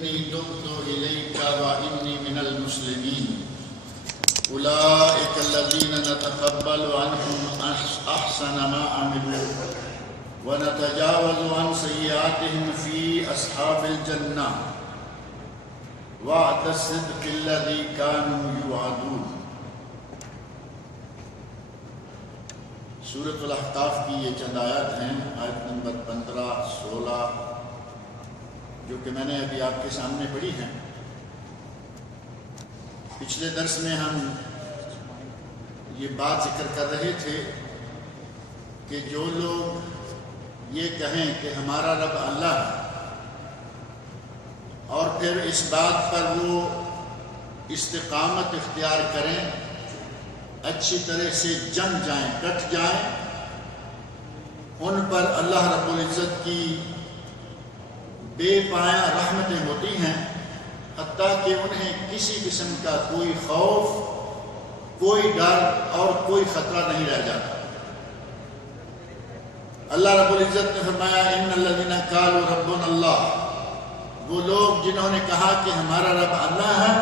إني تبت إليك وإني من المسلمين أولئك الذين نتقبل عنهم أحسن ما عملوا ونتجاوز عن سيئاتهم في أصحاب الجنة وعد الصدق الذي كانوا يوعدون۔ سورۃ الاحقاف کی یہ چند آیات ہیں، آیت نمبر 15، 16 جو کہ میں نے ابھی آپ کے سامنے پڑھی ہیں۔ پچھلے درس میں ہم یہ بات ذکر کر رہے تھے کہ جو لوگ یہ کہیں کہ ہمارا رب اللہ ہے اور پھر اس بات پر وہ استقامت اختیار کریں، اچھی طرح سے جم جائیں، ڈٹ جائیں، ان پر اللہ رب العزت کی بے پایہ رحمتیں ہوتی ہیں، حتیٰ کہ انہیں کسی قسم کا کوئی خوف، کوئی ڈر اور کوئی خطرہ نہیں رہ جاتا۔ اللہ رب العزت نے فرمایا ان الذین قالوا ربنا اللہ، وہ لوگ جنہوں نے کہا کہ ہمارا رب اللہ ہے،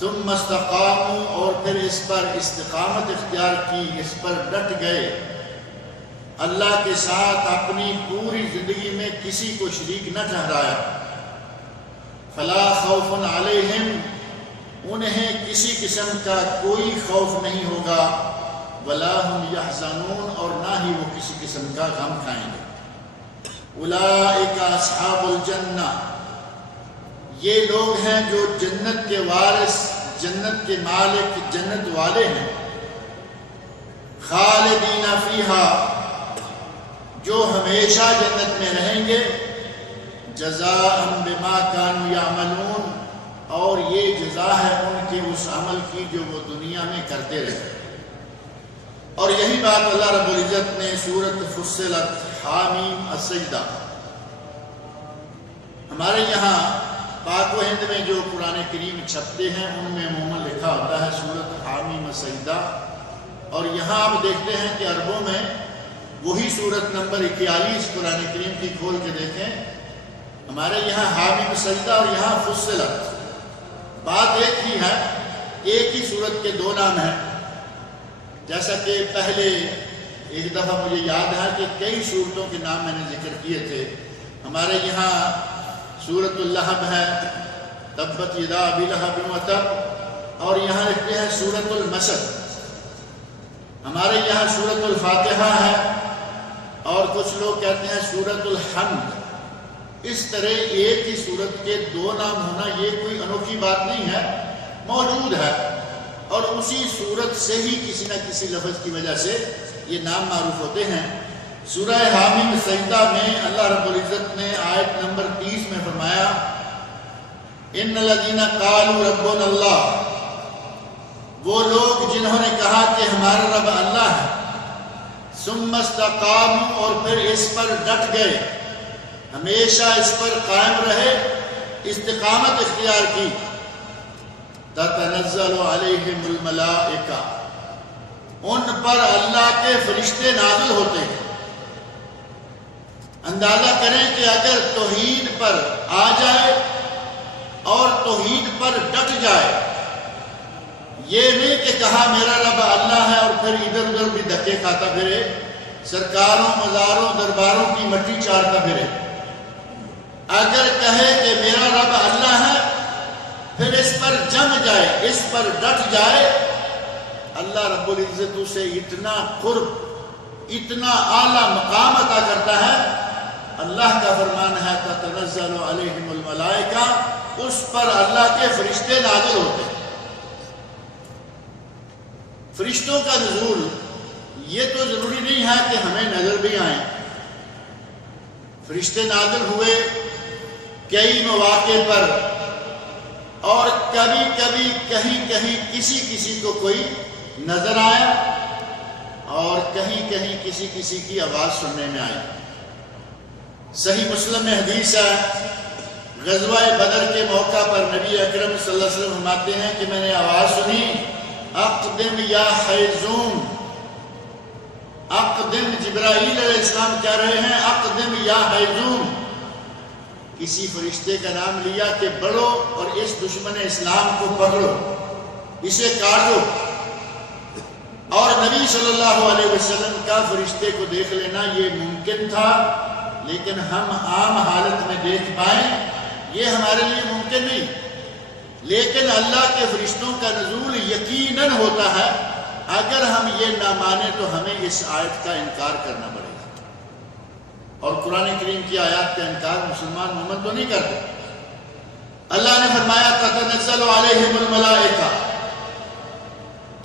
ثم استقاموا، اور پھر اس پر استقامت اختیار کی، اس پر ڈٹ گئے، اللہ کے ساتھ اپنی پوری زندگی میں کسی کو شریک نہ ٹھہرایا، فلا خوف علیہم، انہیں کسی قسم کا کوئی خوف نہیں ہوگا، ولا هم یحزنون، اور نہ ہی وہ کسی قسم کا غم کھائیں گے۔ اولئک اصحاب الجنہ، یہ لوگ ہیں جو جنت کے وارث، جنت کے مالک، جنت والے ہیں، خالدین فیہا، جو ہمیشہ جنت میں رہیں گے، جزاء بما کانوا یعملون، اور یہ جزا ہے ان کے اس عمل کی جو وہ دنیا میں کرتے رہے۔ اور یہی بات اللہ رب العزت نے سورۃ فصلت حامیم السجدہ، ہمارے یہاں پاک و ہند میں جو قرآن کریم چھپتے ہیں ان میں عموماً لکھا ہوتا ہے سورۃ حامیم السجدہ، اور یہاں آپ دیکھتے ہیں کہ عربوں میں وہی سورت نمبر 41 قرآن کریم کی کھول کے دیکھیں، ہمارے یہاں حامیم سجدہ اور یہاں فصلت، بات ایک ہی ہے، ایک ہی سورت کے دو نام ہیں۔ جیسا کہ پہلے ایک دفعہ مجھے یاد ہے کہ کئی سورتوں کے نام میں نے ذکر کیے تھے، ہمارے یہاں سورۃ اللہب ہے، تبت یدا ابی لہب وتب، اور یہاں لکھتے ہیں سورۃ المسد، ہمارے یہاں سورۃ الفاتحہ ہے، اور کچھ لوگ کہتے ہیں سورۃ الحمد۔ اس طرح ایک ہی سورت کے دو نام ہونا یہ کوئی انوکھی بات نہیں ہے، موجود ہے، اور اسی سورت سے ہی کسی نہ کسی لفظ کی وجہ سے یہ نام معروف ہوتے ہیں۔ سورہ حامیم سجدہ میں اللہ رب العزت نے آیت نمبر 30 میں فرمایا ان الذین قالوا ربنا اللہ، وہ لوگ جنہوں نے کہا کہ ہمارا رب اللہ ہے، ثم استقاموا، اور پھر اس پر ڈٹ گئے، ہمیشہ اس پر قائم رہے، استقامت اختیار کی، تتنزل علیہم الملائکہ، ان پر اللہ کے فرشتے نازل ہوتے ہیں۔ اندازہ کریں کہ اگر توحید پر آ جائے اور توحید پر ڈٹ جائے، یہ نہیں کہ کہا میرا رب اللہ ہے اور پھر ادھر ادھر بھی دھکے کھاتا پھرے، سرکاروں، مزاروں، درباروں کی مٹی چارتا پھرے، اگر کہے کہ میرا رب اللہ ہے پھر اس پر جم جائے، اس پر ڈٹ جائے، اللہ رب العزت اسے اتنا قرب، اتنا اعلیٰ مقام عطا کرتا ہے۔ اللہ کا فرمان ہے تتنزل علیہم الملائکہ، اس پر اللہ کے فرشتے نازل ہوتے ہیں۔ فرشتوں کا نزول یہ تو ضروری نہیں ہے کہ ہمیں نظر بھی آئیں، فرشتے نازل ہوئے کئی مواقع پر، اور کبھی کبھی کہیں کہیں کسی کو کوئی نظر آیا، اور کہیں کہیں کسی کی آواز سننے میں آئی۔ صحیح مسلم میں حدیث ہے، غزوہ بدر کے موقع پر نبی اکرم صلی اللہ علیہ وسلم فرماتے ہیں کہ میں نے آواز سنی، اقدم یا حیزوم، اقدم، جبرائیل علیہ السلام کہہ رہے ہیں اقدم یا حیزوم، کسی فرشتے کا نام لیا کہ بڑھو اور اس دشمن اسلام کو پکڑو، اسے کاٹو، اور نبی صلی اللہ علیہ وسلم کا فرشتے کو دیکھ لینا یہ ممکن تھا، لیکن ہم عام حالت میں دیکھ پائیں یہ ہمارے لیے ممکن نہیں، لیکن اللہ کے فرشتوں کا نزول یقیناً ہوتا ہے۔ اگر ہم یہ نہ مانیں تو ہمیں اس آیت کا انکار کرنا پڑے گا، اور قرآن کریم کی آیات کا انکار مسلمان مومن تو نہیں کرتے۔ اللہ نے فرمایا تتنزل علیہم الملائکہ،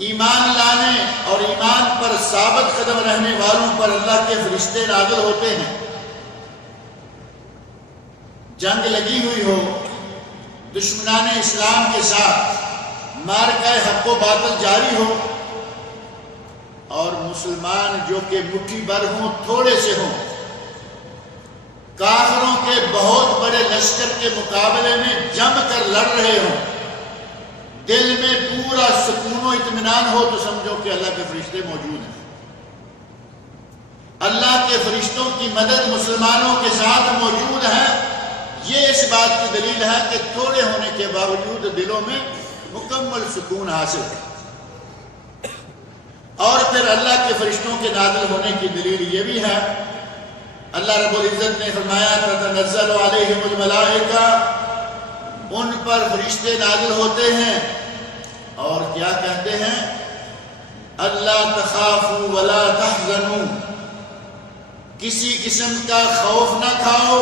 ایمان لانے اور ایمان پر ثابت قدم رہنے والوں پر اللہ کے فرشتے نازل ہوتے ہیں۔ جنگ لگی ہوئی ہو دشمنان اسلام کے ساتھ، معرکہ حق و باطل جاری ہو، اور مسلمان جو کہ مٹھی بھر ہوں، تھوڑے سے ہوں، کافروں کے بہت بڑے لشکر کے مقابلے میں جم کر لڑ رہے ہوں، دل میں پورا سکون و اطمینان ہو تو سمجھو کہ اللہ کے فرشتے موجود ہیں۔ اللہ کے فرشتوں کی مدد مسلمانوں کے ساتھ موجود ہے، یہ اس بات کی دلیل ہے کہ تھوڑے ہونے کے باوجود دلوں میں مکمل سکون حاصل ہے۔ اور پھر اللہ کے فرشتوں کے نازل ہونے کی دلیل یہ بھی ہے، اللہ رب العزت نے فرمایا تتنزل علیہم الملائکہ، ان پر فرشتے نازل ہوتے ہیں اور کیا کہتے ہیں؟ اللہ تخافوا ولا تحزنوا، کسی قسم کا خوف نہ کھاؤ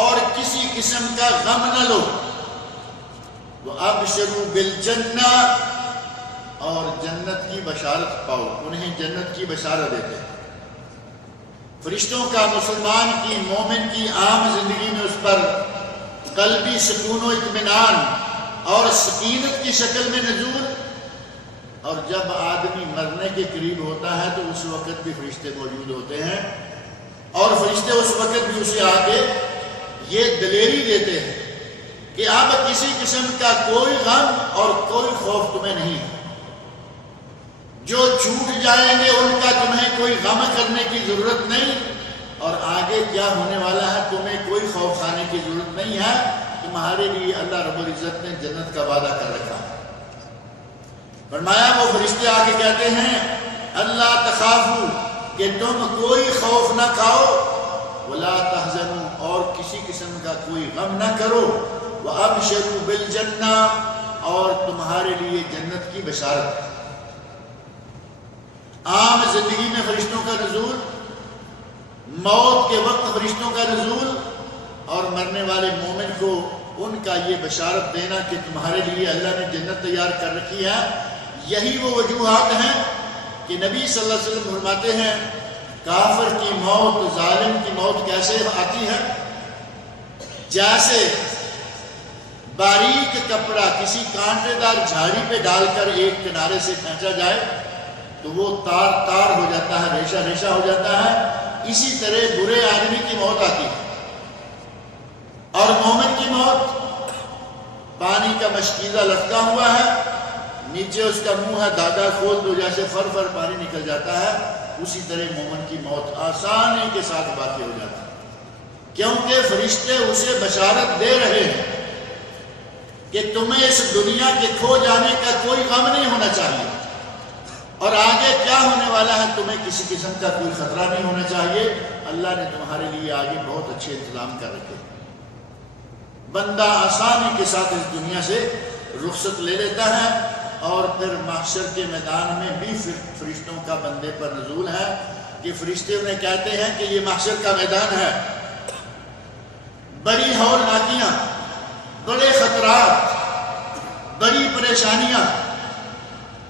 اور کسی قسم کا غم نہ لو، وابشروا بالجنہ، اور جنت کی بشارت پاؤ، انہیں جنت کی بشارت دیتے ہیں۔ فرشتوں کا مسلمان کی، مومن کی عام زندگی میں اس پر قلبی سکون و اطمینان اور سکینت کی شکل میں نزول، اور جب آدمی مرنے کے قریب ہوتا ہے تو اس وقت بھی فرشتے موجود ہوتے ہیں، اور فرشتے اس وقت بھی اسے آگے یہ دلیری دیتے ہیں کہ اب کسی قسم کا کوئی غم اور کوئی خوف تمہیں نہیں ہے، جو چھوٹ جائیں گے ان کا تمہیں کوئی غم کرنے کی ضرورت نہیں، اور آگے کیا ہونے والا ہے تمہیں کوئی خوف کھانے کی ضرورت نہیں ہے، تمہارے لیے اللہ رب العزت نے جنت کا وعدہ کر رکھا ہے۔ فرمایا وہ فرشتے آگے کہتے ہیں اللہ تخافوا، کہ تم کوئی خوف نہ کھاؤ، ولا تحزنوا، اور کسی قسم کا کوئی غم نہ کرو، وابشروا بالجنہ، اور تمہارے لیے جنت کی بشارت ہے۔ عام زندگی میں فرشتوں کا نزول، موت کے وقت فرشتوں کا نزول، اور مرنے والے مومن کو ان کا یہ بشارت دینا کہ تمہارے لیے اللہ نے جنت تیار کر رکھی ہے، یہی وہ وجوہات ہیں کہ نبی صلی اللہ علیہ وسلم فرماتے ہیں کافر کی موت، ظالم کی موت کیسے آتی ہے؟ جیسے باریک کپڑا کسی کانٹے دار جھاڑی پہ ڈال کر ایک کنارے سے کھینچا جائے تو وہ تار تار ہو جاتا ہے، ریشہ ریشہ ہو جاتا ہے، اسی طرح برے آدمی کی موت آتی ہے۔ اور مومن کی موت پانی کا مشکیزہ لٹکا ہوا ہے، نیچے اس کا منہ ہے، دادا کھول دو جیسے فر فر پانی نکل جاتا ہے، اسی طرح مومن کی موت آسانی کے ساتھ واقع ہو جاتی ہے، کیونکہ فرشتے اسے بشارت دے رہے ہیں کہ تمہیں اس دنیا کے کھو جانے کا کوئی غم نہیں ہونا چاہیے، اور آگے کیا ہونے والا ہے تمہیں کسی قسم کا کوئی خطرہ نہیں ہونا چاہیے، اللہ نے تمہارے لیے آگے بہت اچھے انتظام کر رکھے۔ بندہ آسانی کے ساتھ اس دنیا سے رخصت لے لیتا ہے، اور پھر محشر کے میدان میں بھی فرشتوں کا بندے پر نزول ہے کہ فرشتے انہیں کہتے ہیں کہ یہ محشر کا میدان ہے، بڑی ہولناکیاں، بڑے خطرات، بڑی پریشانیاں،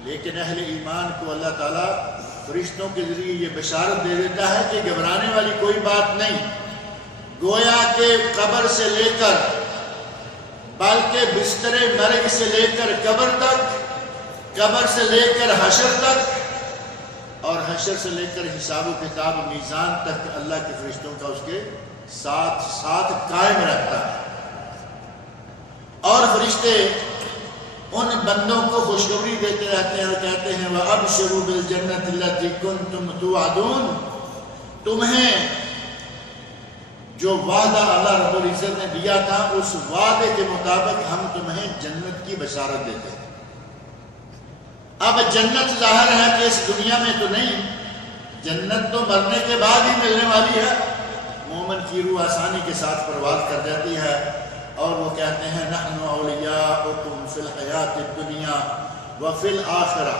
لیکن اہل ایمان کو اللہ تعالیٰ فرشتوں کے ذریعے یہ بشارت دے دیتا ہے کہ گھبرانے والی کوئی بات نہیں، گویا کہ قبر سے لے کر، بلکہ بستر مرگ سے لے کر قبر تک، قبر سے لے کر حشر تک، اور حشر سے لے کر حساب و کتاب میزان تک اللہ کے فرشتوں کا اس کے ساتھ ساتھ قائم رہتا ہے۔ اور فرشتے ان بندوں کو خوشخبری دیتے رہتے ہیں اور کہتے ہیں وَأَبْشِرُوا بِالْجَنَّةِ الَّتِي كُنْتُمْ تُوعَدُونَ، تمہیں جو وعدہ اللہ رب العزت نے دیا تھا اس وعدے کے مطابق ہم تمہیں جنت کی بشارت دیتے ہیں۔ اب جنت ظاہر ہے کہ اس دنیا میں تو نہیں، جنت تو مرنے کے بعد ہی ملنے والی ہے۔ مومن کی روح آسانی کے ساتھ پرواز کر جاتی ہے اور وہ کہتے ہیں نحن اولیاؤکم فی الحیات الدنیا وفی الآخرہ،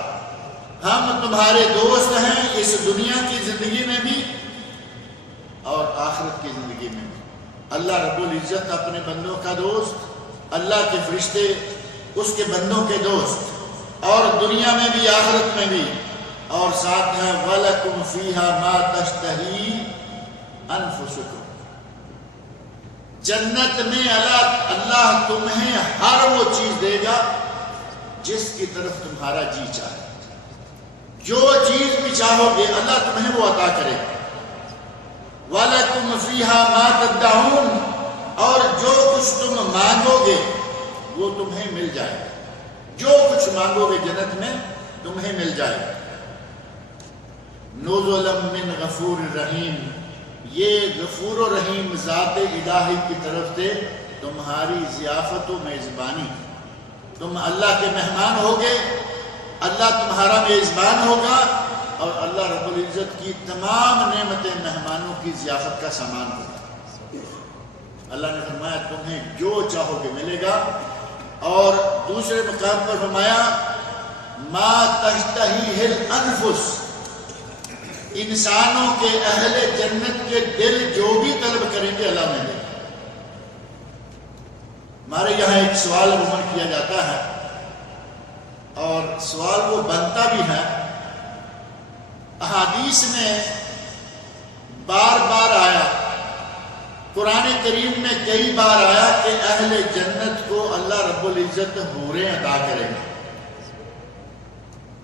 ہم تمہارے دوست ہیں اس دنیا کی زندگی میں بھی اور آخرت کی زندگی میں بھی۔ اللہ رب العزت اپنے بندوں کا دوست، اللہ کے فرشتے اس کے بندوں کے دوست، اور دنیا میں بھی آخرت میں بھی، اور ساتھ ہے وَلَكُمْ فِيهَا مَا تَشْتَهِي أَنفُسُكُمْ، جنت میں اللہ تمہیں ہر وہ چیز دے گا جس کی طرف تمہارا جی چاہے، جو چیز بھی چاہو گے اللہ تمہیں وہ عطا کرے گا۔ وَلَكُمْ فِيهَا مَا تَدَّعُونَ، اور جو کچھ تم مانگو گے وہ تمہیں مل جائے گا، جو کچھ مانگو گے جنت میں تمہیں مل جائے گا۔ نُزُلًا مِّن غَفُورٍ رَحِيمٍ، یہ غفور و رحیم ذات الہی کی طرف سے تمہاری ضیافت و میزبانی، تم اللہ کے مہمان ہوگے، اللہ تمہارا میزبان ہوگا، اور اللہ رب العزت کی تمام نعمتیں مہمانوں کی ضیافت کا سامان ہوگا۔ اللہ نے فرمایا تمہیں جو چاہو گے ملے گا، اور دوسرے مقام پر فرمایا ما تشتہیہ الانفس، انسانوں کے اہل جنت کے دل جو بھی طلب کریں گے اللہ نے دے گا۔ ہمارے یہاں ایک سوال عموماً کیا جاتا ہے اور سوال وہ بنتا بھی ہے، احادیث میں بار بار آیا، قرآن کریم میں کئی بار آیا کہ اہل جنت کو اللہ رب العزت حوریں عطا کریں گے۔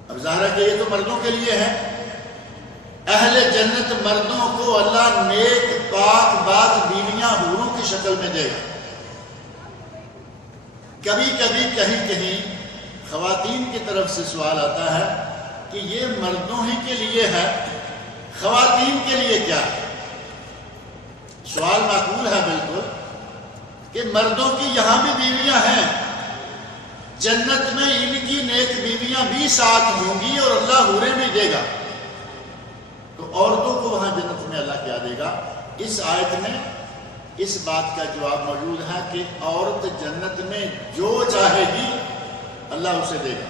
اب ظاہر ہے کہ یہ تو مردوں کے لیے ہے، اہل جنت مردوں کو اللہ نیک پاک باز بیویاں حوروں کی شکل میں دے گا۔ کبھی کبھی کہیں کہیں خواتین کی طرف سے سوال آتا ہے کہ یہ مردوں ہی کے لیے ہے، خواتین کے لیے کیا ہے؟ سوال معقول ہے بالکل کہ مردوں کی یہاں بھی بیویاں ہیں، جنت میں ان کی نیک بیویاں بھی ساتھ ہوں گی اور اللہ حوریں بھی دے گا، تو عورتوں کو وہاں جنت میں اللہ کیا دے گا؟ اس آیت میں اس بات کا جواب موجود ہے کہ عورت جنت میں جو چاہے گی اللہ اسے دے گا،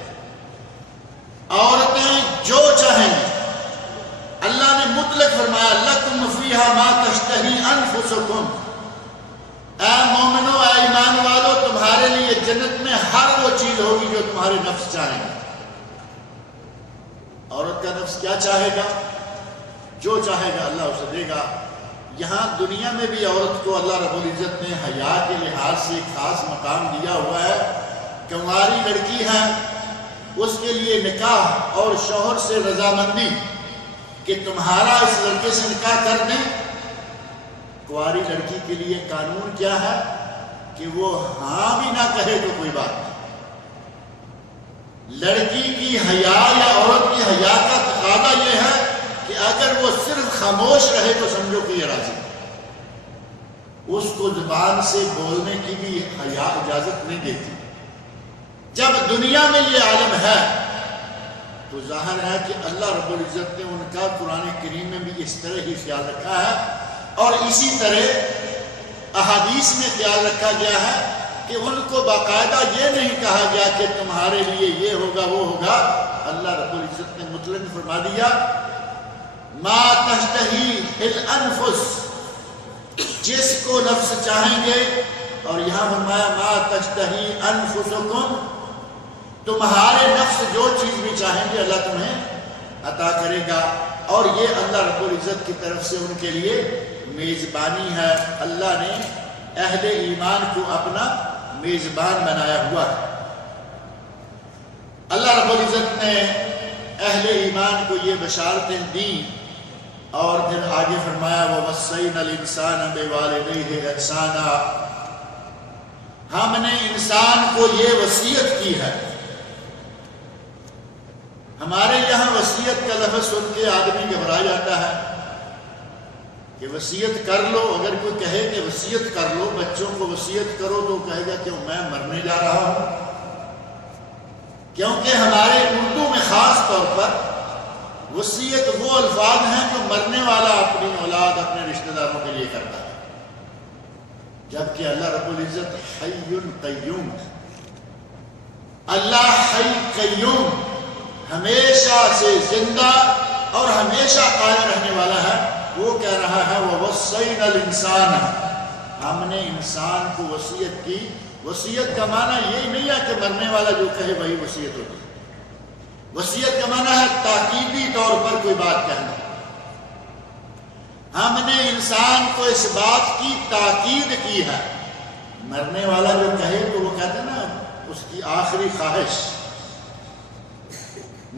عورتیں جو چاہیں گی۔ اللہ نے مطلق فرمایا لَكُمْ فِيهَا مَا تَشْتَهِي أَنفُسُكُمْ، اے مومنو، اے ایمان والو، تمہارے لیے جنت میں ہر وہ چیز ہوگی جو تمہارے نفس چاہیں گے۔ عورت کا نفس کیا چاہے گا؟ جو چاہے گا اللہ اسے دے گا۔ یہاں دنیا میں بھی عورت کو اللہ رب العزت نے حیا کے لحاظ سے ایک خاص مقام دیا ہوا ہے۔ کنواری لڑکی ہے، اس کے لیے نکاح اور شوہر سے رضامندی کہ تمہارا اس لڑکے سے نکاح کر دیں، کنواری لڑکی کے لیے قانون کیا ہے کہ وہ ہاں بھی نہ کہے تو کوئی بات نہیں۔ لڑکی کی حیا یا عورت کی حیا کا تقاضا یہ ہے کہ اگر وہ صرف خاموش رہے تو سمجھو کہ یہ راضی ہے، اس کو زبان سے بولنے کی بھی حیا اجازت نہیں دیتی۔ جب دنیا میں یہ عالم ہے تو ظاہر ہے کہ اللہ رب العزت نے ان کا قرآن کریم میں بھی اس طرح ہی خیال رکھا ہے، اور اسی طرح احادیث میں خیال رکھا گیا ہے کہ ان کو باقاعدہ یہ نہیں کہا گیا کہ تمہارے لیے یہ ہوگا وہ ہوگا۔ اللہ رب العزت نے مطلق فرما دیا ما تشتہی الانفس، جس کو نفس چاہیں گے، اور یہاں فرمایا ما تشتہی انفسکم، تمہارے نفس جو چیز بھی چاہیں گے اللہ تمہیں عطا کرے گا۔ اور یہ اللہ رب العزت کی طرف سے ان کے لیے میزبانی ہے۔ اللہ نے اہل ایمان کو اپنا میزبان بنایا ہوا ہے۔ اللہ رب العزت نے اہل ایمان کو یہ بشارتیں دیں اور پھر آگے فرمایا وَوَصَّيْنَا الْإِنسَانَ بِوَالِدَيْهِ إِحْسَانًا، ہم نے انسان کو یہ وصیت کی ہے۔ ہمارے یہاں وصیت کا لفظ سن کے آدمی گھبرا جاتا ہے کہ وصیت کر لو. اگر کوئی کہے کہ وصیت کر لو، بچوں کو وصیت کرو، تو کہے گا کہ میں مرنے جا رہا ہوں. کیونکہ ہمارے اردو میں خاص طور پر وصیت وہ الفاظ ہیں جو مرنے والا اپنی اولاد، اپنے رشتہ داروں کے لیے کرتا ہے، جبکہ اللہ رب العزت حی قیوم ہے. اللہ حی قیوم، ہمیشہ سے زندہ اور ہمیشہ قائم رہنے والا ہے. وہ کہہ رہا ہے وَوَصَّيْنَا الْإِنسَانَ، ہم نے انسان کو وصیت کی. وصیت کا معنی یہی نہیں ہے کہ مرنے والا جو کہے وہی وصیت ہوتی ہے. وصیت کا معنی ہے تاکیدی طور پر کوئی بات کہنا. ہم نے انسان کو اس بات کی تاکید کی ہے. مرنے والا جو کہے تو وہ کہتے ہیں نا اس کی آخری خواہش،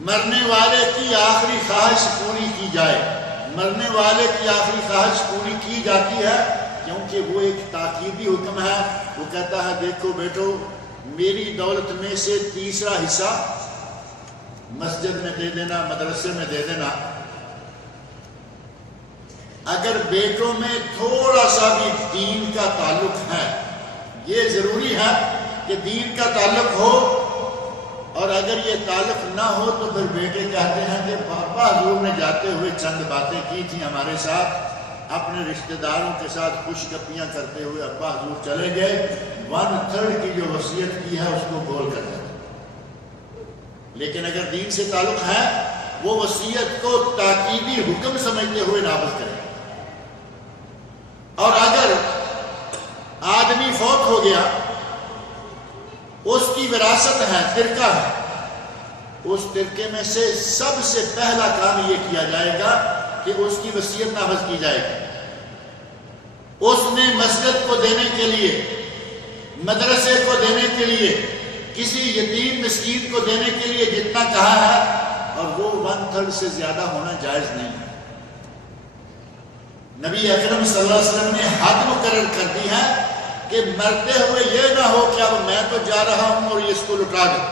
مرنے والے کی آخری خواہش پوری کی جائے. مرنے والے کی آخری خواہش پوری کی جاتی ہے کیونکہ وہ ایک تاکیدی حکم ہے. وہ کہتا ہے دیکھو بیٹو، میری دولت میں سے تیسرا حصہ مسجد میں دے دینا، مدرسے میں دے دینا. اگر بیٹوں میں تھوڑا سا بھی دین کا تعلق ہے، یہ ضروری ہے کہ دین کا تعلق ہو، اور اگر یہ تعلق نہ ہو تو پھر بیٹے کہتے ہیں کہ پاپا حضور نے جاتے ہوئے چند باتیں کی تھیں ہمارے ساتھ، اپنے رشتہ داروں کے ساتھ خوش گپیاں کرتے ہوئے ابا حضور چلے گئے، 1/3 کی جو وصیت کی ہے اس کو گول کر دیتے. لیکن اگر دین سے تعلق ہے، وہ وصیت کو تاکیدی حکم سمجھتے ہوئے نافذ کرے. اور اگر آدمی فوت ہو گیا، اس کی وراثت ہے، ترکہ ہے، اس ترکے میں سے سب سے پہلا کام یہ کیا جائے گا کہ اس کی وصیت نافذ کی جائے گی. اس نے مسجد کو دینے کے لیے، مدرسے کو دینے کے لیے، کسی یتیم مسکین کو دینے کے لیے جتنا کہا ہے، اور وہ 1/3 سے زیادہ ہونا جائز نہیں ہے. نبی اکرم صلی اللہ علیہ وسلم نے حد مقرر کر دی ہے کہ مرتے ہوئے یہ نہ ہو کہ اب میں تو جا رہا ہوں اور یہ اس کو لٹا دوں.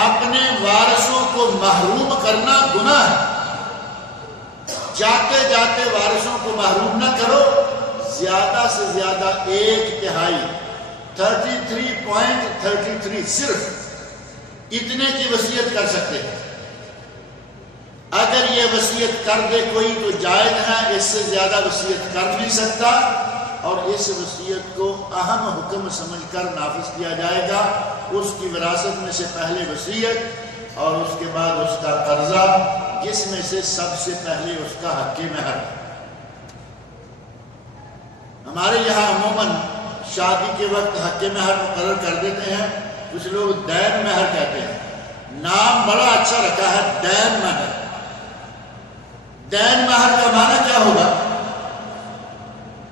اپنے وارثوں کو محروم کرنا گناہ ہے. جاتے جاتے وارثوں کو محروم نہ کرو. زیادہ سے زیادہ 1/3 33.33 صرف اتنے کی وصیت کر سکتے ہیں. اگر یہ وصیت کر دے کوئی تو جائز ہے، اس سے زیادہ وصیت کر نہیں سکتا، اور اس وصیت کو اہم حکم سمجھ کر نافذ کیا جائے گا. اس کی وراثت میں سے پہلے وصیت اور اس کے بعد اس کا قرضہ، جس میں سے سب سے پہلے اس کا حق مہر. ہمارے یہاں عموماً شادی کے وقت حق مہر مقرر کر دیتے ہیں. کچھ لوگ دین مہر کہتے ہیں. نام بڑا اچھا رکھا ہے، دین مہر. دین مہر کا معنی کیا ہوگا؟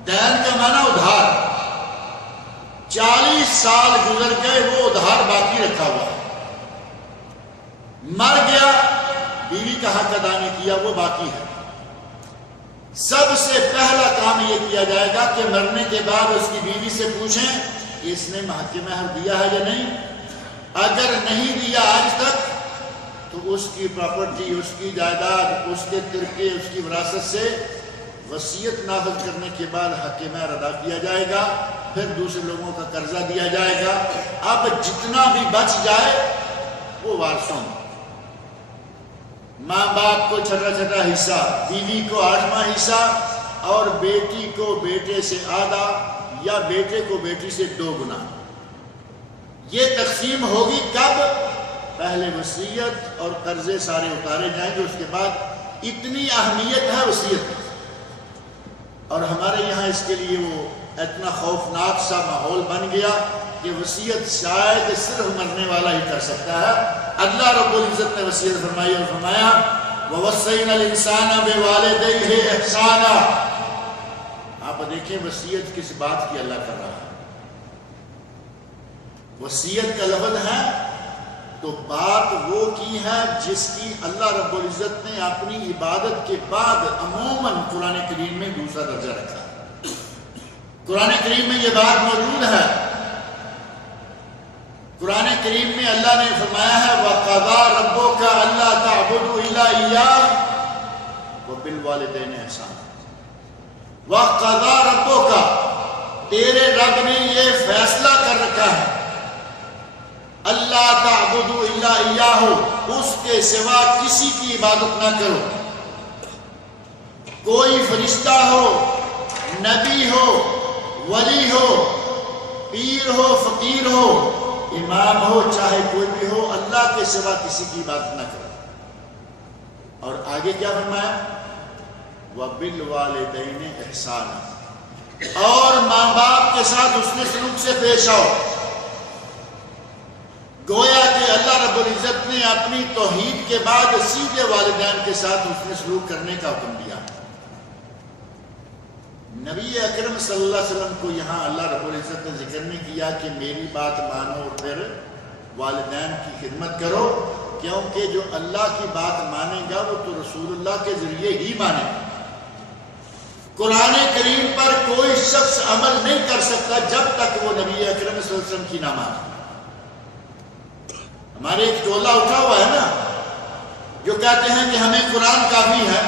دین کا معنی ادھار. 40 سال گزر گئے، وہ ادھار باقی رکھا ہوا ہے. مر گیا، بیوی کا حق ادا نہیں کیا، وہ باقی ہے. سب سے پہلا کام یہ کیا جائے گا کہ مرنے کے بعد اس کی بیوی سے پوچھیں کہ اس نے حق مہر دیا ہے یا نہیں. اگر نہیں دیا آج تک تو اس کی پراپرٹی، اس کی جائیداد، اس کے ترکے، اس کی وراثت سے وصیت نافذ کرنے کے بعد حق مہر ادا کیا جائے گا. پھر دوسرے لوگوں کا قرضہ دیا جائے گا. اب جتنا بھی بچ جائے وہ وارثوں، ماں باپ کو چھٹا چھٹا حصہ، بیوی کو 8واں حصہ، اور بیٹی کو بیٹے سے آدھا یا بیٹے کو بیٹی سے 2 گنا. یہ تقسیم ہوگی کب؟ پہلے وصیت اور قرضے سارے اتارے جائیں گے. اس کے بعد اتنی اہمیت ہے وصیت، اور ہمارے یہاں اس کے لیے وہ اتنا خوفناک سا ماحول بن گیا کہ وصیت شاید صرف مرنے والا ہی کر سکتا ہے. اللہ رب العزت نے وصیت فرمائی اور فرمایا وَوَصَّيْنَا الْإِنسَانَ بِوَالِدَيْهِ إِحْسَانًا. آپ دیکھیں وصیت کس بات کی اللہ کر رہا ہے. وصیت کا لفظ ہے تو بات وہ کی ہے جس کی اللہ رب العزت نے اپنی عبادت کے بعد عموماً قرآن کریم میں دوسرا درجہ رکھا. قرآن کریم میں یہ بات موجود ہے. قرآن کریم میں اللہ نے فرمایا ہے وَقَضَىٰ رَبُّكَ أَلَّا تَعْبُدُوا إِلَّا إِيَّاهُ وَبِالْوَالِدَيْنِ إِحْسَانًا. وَقَضَى رَبُّكَ، تیرے رب نے یہ فیصلہ کر رکھا ہے، اللہ تعبدوا الا ایاہ، اس کے سوا کسی کی عبادت نہ کرو. کوئی فرشتہ ہو، نبی ہو، ولی ہو، پیر ہو، فقیر ہو، امام ہو، چاہے کوئی بھی ہو، اللہ کے سوا کسی کی عبادت نہ کرو. اور آگے کیا فرمایا؟ وَبِالْوَالِدَيْنِ إِحْسَانًا، اور ماں باپ کے ساتھ حسن سلوک سے پیش آؤ. گویا کہ اللہ رب العزت نے اپنی توحید کے بعد سیدھے والدین کے ساتھ حسن سلوک کرنے کا حکم دیا. نبی اکرم صلی اللہ علیہ وسلم کو یہاں اللہ رب العزت نے ذکر نہیں کیا کہ میری بات مانو اور پھر والدین کی خدمت کرو، کیونکہ جو اللہ کی بات مانے گا وہ تو رسول اللہ کے ذریعے ہی مانے گا. قرآن کریم پر کوئی شخص عمل نہیں کر سکتا جب تک وہ نبی اکرم صلی اللہ علیہ وسلم کی نہ مانے. ہمارے ایک ٹولہ اٹھا ہوا ہے نا جو کہتے ہیں کہ ہمیں قرآن کافی ہے،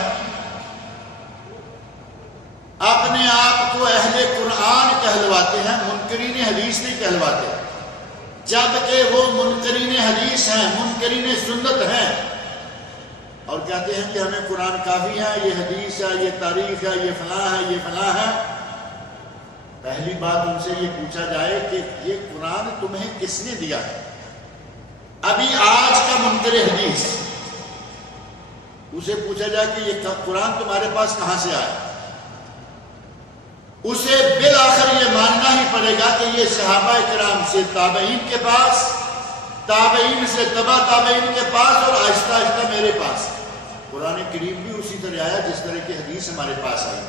اپنے آپ کو اہل قرآن کہلواتے ہیں، منکرین حدیث نہیں کہلواتے، جبکہ وہ منکرین حدیث ہیں، منکرین سنت ہیں، اور کہتے ہیں کہ ہمیں قرآن کافی ہے، یہ حدیث ہے، یہ تاریخ ہے، یہ فلاں ہے، یہ فلاں ہے. پہلی بات ان سے یہ پوچھا جائے کہ یہ قرآن تمہیں کس نے دیا ہے؟ ابھی آج کا منکر حدیث، اسے پوچھا جائے کہ یہ قرآن تمہارے پاس کہاں سے آیا، اسے بالآخر یہ ماننا ہی پڑے گا کہ یہ صحابہ کرام سے تابعین کے پاس، تابعین سے تبع تابعین کے پاس، اور آہستہ آہستہ میرے پاس. قرآن کریم بھی اسی طرح آیا جس طرح کی حدیث ہمارے پاس آئی.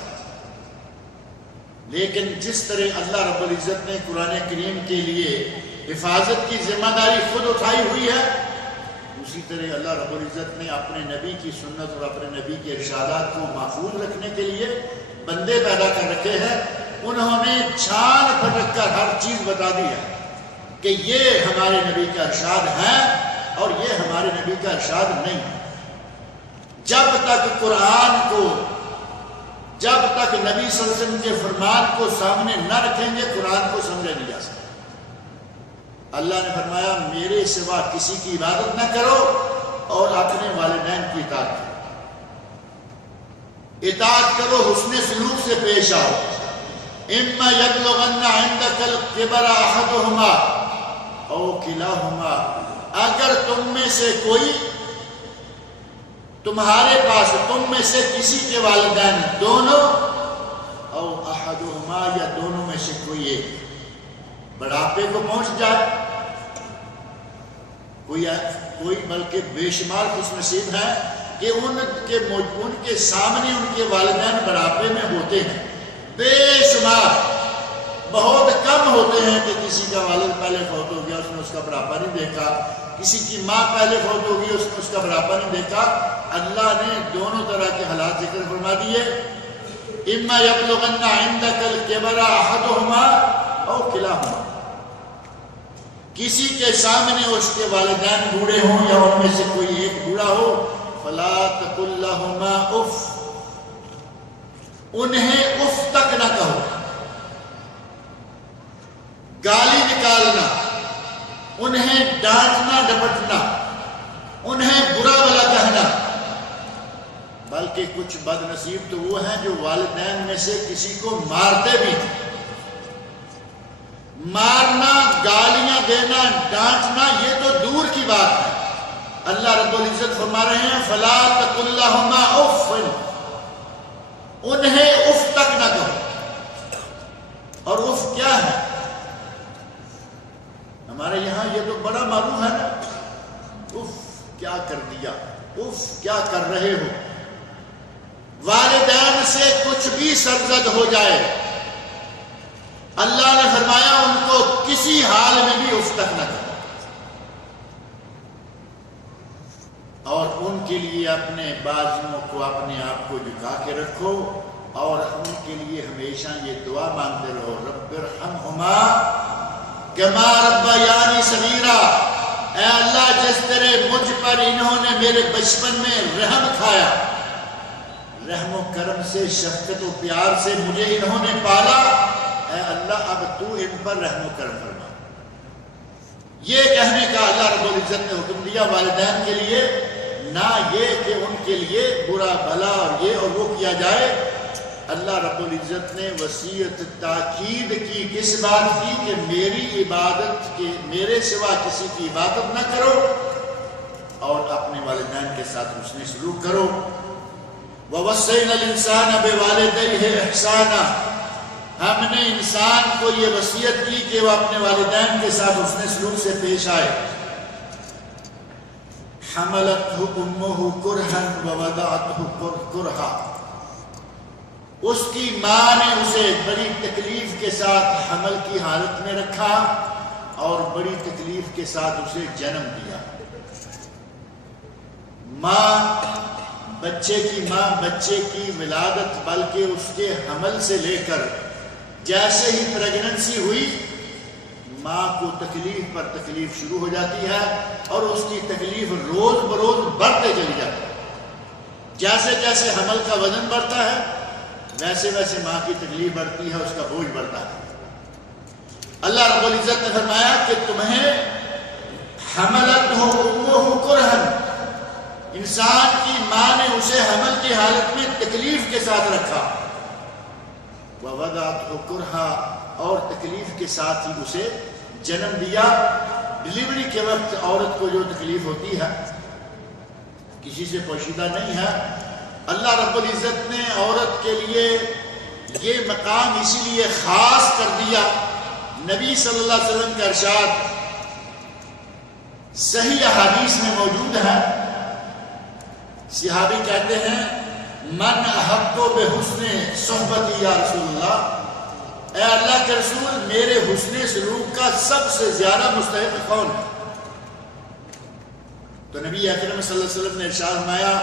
لیکن جس طرح اللہ رب العزت نے قرآن کریم کے لیے حفاظت کی ذمہ داری خود اٹھائی ہوئی ہے، اسی طرح اللہ رب العزت نے اپنے نبی کی سنت اور اپنے نبی کے ارشادات کو محفوظ رکھنے کے لیے بندے پیدا کر رکھے ہیں. انہوں نے چھان پھٹک کر ہر چیز بتا دی ہے کہ یہ ہمارے نبی کا ارشاد ہے اور یہ ہمارے نبی کا ارشاد نہیں. جب تک قرآن کو، جب تک نبی صلی اللہ علیہ وسلم کے فرمان کو سامنے نہ رکھیں گے قرآن کو سمجھا نہیں جا سکتا. اللہ نے فرمایا میرے سوا کسی کی عبادت نہ کرو اور اپنے والدین کی اطاعت کرو. اطاعت کرو، حسن سلوک سے پیش آؤ. اما یبلغن عندک الکبر احدہما او کلاہما، اگر تم میں سے کوئی، تمہارے پاس، تم میں سے کسی کے والدین دونوں، او احدہما، یا دونوں میں سے کوئی ایک بڑھاپے کو پہنچ جائے، کوئی بلکہ بے شمار خوش نصیب ہے کہ ان کے سامنے ان کے والدین بڑھاپے میں ہوتے ہیں. بے شمار، بہت کم ہوتے ہیں کہ کسی کا والد پہلے فوت ہو گیا، اس نے اس کا بڑھاپا نہیں دیکھا، کسی کی ماں پہلے فوت ہو گئی، اس نے اس کا بڑھاپا نہیں دیکھا. اللہ نے دونوں طرح کے حالات ذکر فرما دیے. اما یبلغن عندک الکبر احدہما او کلاہما، کسی کے سامنے اس کے والدین بوڑھے ہوں یا ان میں سے کوئی ایک بوڑھا ہو، فلا تقل لہما اف، انہیں اف تک نہ کہو. گالی نکالنا، انہیں ڈانٹنا ڈپٹنا، انہیں برا بھلا کہنا. بلکہ کچھ بد نصیب تو وہ ہیں جو والدین میں سے کسی کو مارتے بھی ہیں. مارنا، گالیاں دینا، ڈانٹنا یہ تو دور کی بات ہے. اللہ رب العزت فرما رہے ہیں فلا تقل لہما اف، انہیں اف تک نہ کہو. اور اف کیا ہے؟ ہمارے یہاں یہ تو بڑا معلوم ہے نا، اف کیا کر دیا، اف کیا کر رہے ہو. والدین سے کچھ بھی سرزد ہو جائے، اللہ نے فرمایا ان کو کسی حال میں بھی اف تک نہ کرو. اور ان کے لیے اپنے بازوؤں کو، اپنے آپ کو جھکا کے رکھو، اور ان کے لیے ہمیشہ یہ دعا مانگتے رہو رب ارحمہما کما ربیانی صغیرا. اے اللہ جس طرح مجھ پر انہوں نے میرے بچپن میں رحم کھایا، رحم و کرم سے، شفقت و پیار سے مجھے انہوں نے پالا، اے اللہ اب تو ان پر رحم و کرم فرما۔ یہ کہنے کا اللہ رب العزت نے حکم دیا والدین کے لیے، نہ یہ کہ ان کے لیے برا بھلا اور یہ اور وہ کیا جائے۔ اللہ رب العزت نے وصیت تاکید کی، کس بات کی؟ کہ میری عبادت کے، میرے سوا کسی کی عبادت نہ کرو اور اپنے والدین کے ساتھ حسن سلوک کرو۔ وَوَصَّيْنَا الْإِنسَانَ بِوَالِدَيْهِ إِحْسَانًا، ہم نے انسان کو یہ وصیت کی کہ وہ اپنے والدین کے ساتھ حسن سلوک سے پیش آئے۔ حَمَلَتْهُ أُمُّهُ كُرْهًا وَوَضَعَتْهُ كُرْهًا، اس کی ماں نے اسے بڑی تکلیف کے ساتھ حمل کی حالت میں رکھا اور بڑی تکلیف کے ساتھ اسے جنم دیا۔ ماں، بچے کی ماں بچے کی ولادت بلکہ اس کے حمل سے لے کر جیسے ہی پریگننسی ہوئی، ماں کو تکلیف پر تکلیف شروع ہو جاتی ہے اور اس کی تکلیف روز بروز بڑھتے چلی جاتی ہے۔ جیسے جیسے حمل کا وزن بڑھتا ہے ویسے ویسے ماں کی تکلیف بڑھتی ہے، اس کا بوجھ بڑھتا ہے۔ اللہ رب العزت نے فرمایا کہ تمہیں حملتہ امہ کرہن، انسان کی ماں نے اسے حمل کی حالت میں تکلیف کے ساتھ رکھا، ووضعتہ کرہا، اور تکلیف کے ساتھ ہی اسے جنم دیا۔ ڈلیوری کے وقت عورت کو جو تکلیف ہوتی ہے کسی سے پوشیدہ نہیں ہے۔ اللہ رب العزت نے عورت کے لیے یہ مقام اسی لیے خاص کر دیا۔ نبی صلی اللہ علیہ وسلم کا ارشاد صحیح احادیث میں موجود ہے، صحابی کہتے ہیں من احق بحسن صحبتی یا رسول اللہ، اے اللہ کے رسول میرے حسن سلوک کا سب سے زیادہ مستحق کون ہے؟ تو نبی اکرم صلی اللہ علیہ وسلم نے ارشاد فرمایا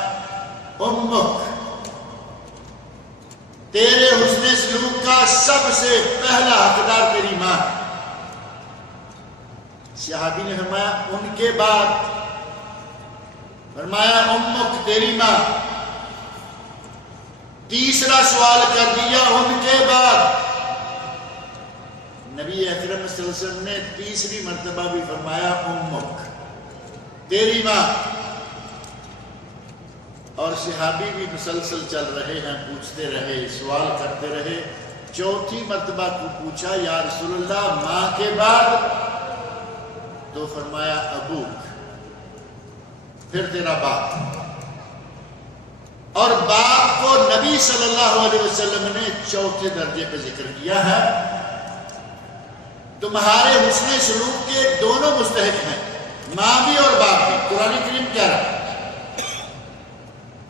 امک، تیرے حسن سلوک کا سب سے پہلا حقدار تیری ماں ہے۔ صحابی نے فرمایا ان کے بعد؟ فرمایا امک، تیری ماں۔ تیسرا سوال کر دیا ان کے بعد؟ نبی اکرم صلی اللہ علیہ وسلم نے تیسری مرتبہ بھی فرمایا امک، تیری ماں۔ اور صحابی بھی مسلسل چل رہے ہیں، پوچھتے رہے، سوال کرتے رہے۔ چوتھی مرتبہ کو پوچھا یا رسول اللہ ماں کے بعد؟ تو فرمایا ابوک، پھر تیرا باپ۔ اور باپ کو نبی صلی اللہ علیہ وسلم نے چوتھے درجے پہ ذکر کیا ہے۔ تمہارے حسن سلوک کے دونوں مستحق ہیں، ماں بھی اور باپ بھی۔ قرآن کریم کہہ رہا ہے،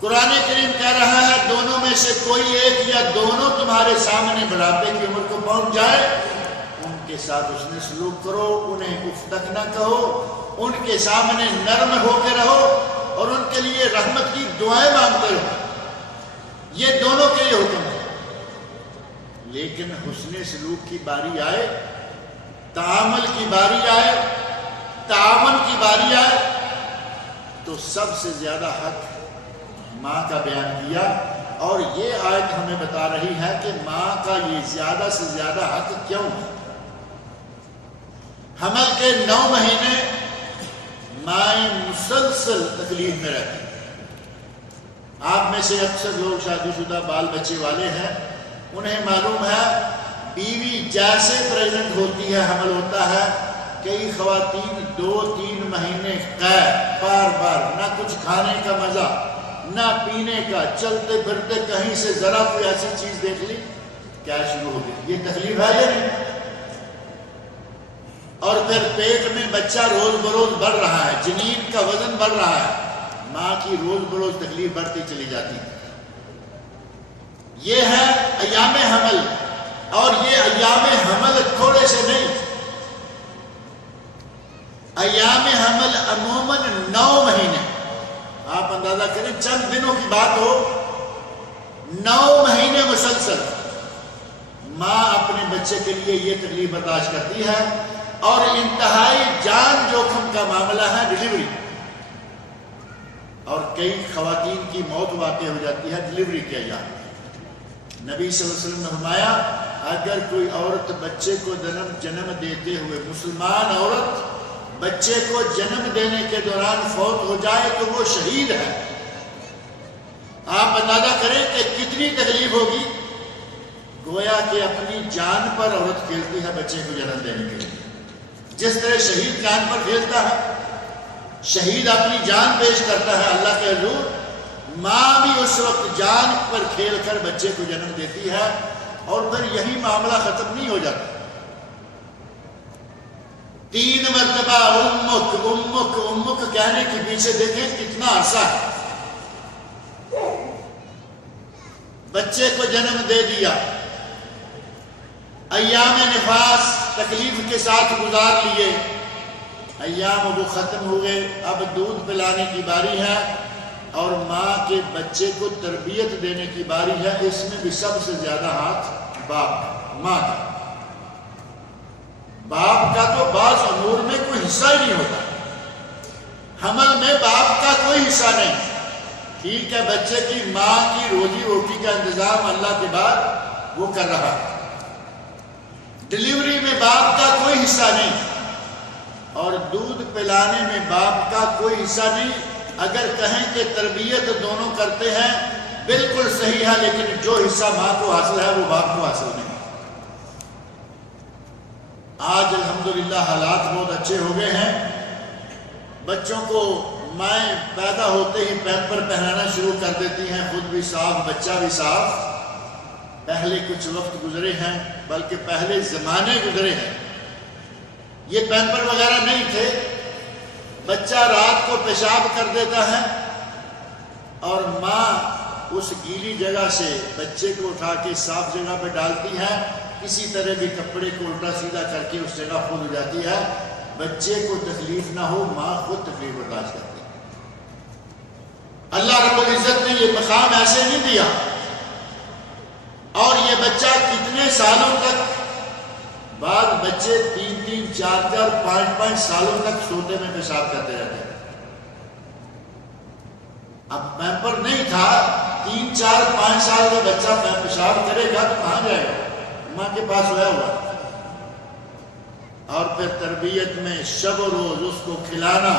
قرآن کریم کہہ رہا ہے دونوں میں سے کوئی ایک یا دونوں تمہارے سامنے بڑھاپے کی عمر کو پہنچ جائے، ان کے ساتھ حسن سلوک کرو، انہیں اف تک نہ کہو، ان کے سامنے نرم ہو کے رہو اور ان کے لیے رحمت کی دعائیں مانگتے رہو۔ یہ دونوں کے لیے حکم ہے۔ لیکن حسن سلوک کی باری آئے، تعامل کی باری آئے، تعاون کی باری آئے، تو سب سے زیادہ حق ماں کا بیان کیا۔ اور یہ آیت ہمیں بتا رہی ہے کہ ماں کا یہ زیادہ سے زیادہ حق کیوں ہے۔ حمل کے 9 مہینے مائیں مسلسل تکلیف میں رہتی۔ آپ میں سے اکثر لوگ شادی شدہ بال بچے والے ہیں، انہیں معلوم ہے بیوی جیسے پریگننٹ ہوتی ہے، حمل ہوتا ہے، کئی خواتین 2-3 مہینے قید، بار بار نہ کچھ کھانے کا مزہ نہ پینے کا، چلتے پھرتے کہیں سے ذرا کوئی ایسی چیز دیکھ لی کیا شروع ہو گئی۔ یہ تکلیف ہے یا نہیں؟ اور پھر پیٹ میں بچہ روز بروز بڑھ رہا ہے، جنین کا وزن بڑھ رہا ہے، ماں کی روز بروز تکلیف بڑھتی چلی جاتی ہے۔ یہ ہے ایام حمل، اور یہ ایام حمل تھوڑے سے نہیں، ایام حمل عموماً 9 مہینے۔ آپ اندازہ کریں چند دنوں کی بات ہو، 9 مہینے مسلسل ماں اپنے بچے کے لیے یہ تکلیف برداشت کرتی ہے۔ اور انتہائی جان جوخم کا معاملہ ہے ڈیلیوری، اور کئی خواتین کی موت واقع ہو جاتی ہے ڈلیوری کے ایام۔ نبی صلی اللہ علیہ وسلم نے فرمایا اگر کوئی عورت بچے کو جنم دیتے ہوئے، مسلمان عورت بچے کو جنم دینے کے دوران فوت ہو جائے تو وہ شہید ہے۔ آپ اندازہ کریں کہ کتنی تکلیف ہوگی، گویا کہ اپنی جان پر عورت کھیلتی ہے بچے کو جنم دینے کے لیے، جس طرح شہید جان پر کھیلتا ہے، شہید اپنی جان پیش کرتا ہے اللہ کے حضور، ماں بھی اس وقت جان پر کھیل کر بچے کو جنم دیتی ہے، اور پھر یہی معاملہ ختم نہیں ہو جاتا۔ 3 مرتبہ امک امک امک کہنے کے پیچھے دیکھیں کتنا عرصہ ہے۔ بچے کو جنم دے دیا، ایام نفاس تکلیف کے ساتھ گزار لیے، ایام وہ ختم ہو گئے، اب دودھ پلانے کی باری ہے اور ماں کے بچے کو تربیت دینے کی باری ہے۔ اس میں بھی سب سے زیادہ ہاتھ باپ کا، ماں کا۔ باپ کا تو بعض امور میں کوئی حصہ ہی نہیں ہوتا، حمل میں باپ کا کوئی حصہ نہیں۔ ٹھیک ہے بچے کی ماں کی روزی روٹی کا انتظام اللہ کے بعد وہ کر رہا ہے، ڈلیوری میں باپ کا کوئی حصہ نہیں، اور دودھ پلانے میں باپ کا کوئی حصہ نہیں۔ اگر کہیں کہ تربیت دونوں کرتے ہیں بالکل صحیح ہے، لیکن جو حصہ ماں کو حاصل ہے وہ باپ کو حاصل نہیں۔ آج الحمدللہ حالات بہت اچھے ہو گئے ہیں، بچوں کو مائیں پیدا ہوتے ہی پیمپر پہنانا شروع کر دیتی ہیں، خود بھی صاف بچہ بھی صاف۔ پہلے کچھ وقت گزرے ہیں، بلکہ پہلے زمانے گزرے ہیں، یہ پیمپر وغیرہ نہیں تھے، بچہ رات کو پیشاب کر دیتا ہے اور ماں اس گیلی جگہ سے بچے کو اٹھا کے صاف جگہ پہ ڈالتی ہے، کسی طرح بھی کپڑے کو الٹا سیدھا کر کے اس جگہ خود ہو جاتی ہے، بچے کو تکلیف نہ ہو، ماں خود تکلیف برداشت کرتی ہے۔ اللہ رب العزت نے یہ مقام ایسے نہیں دیا، اور یہ بچہ کتنے سالوں تک، بعض بچے 3 4 5 سالوں تک سوتے میں پیشاب کرتے رہتے ہیں۔ اب پیمپر نہیں تھا، 3 4 5 سال کا بچہ پیشاب کرے گا تو کہاں جائے گا؟ ماں کے پاس ہویا ہوا، اور پھر تربیت میں شب و روز اس کو کھلانا،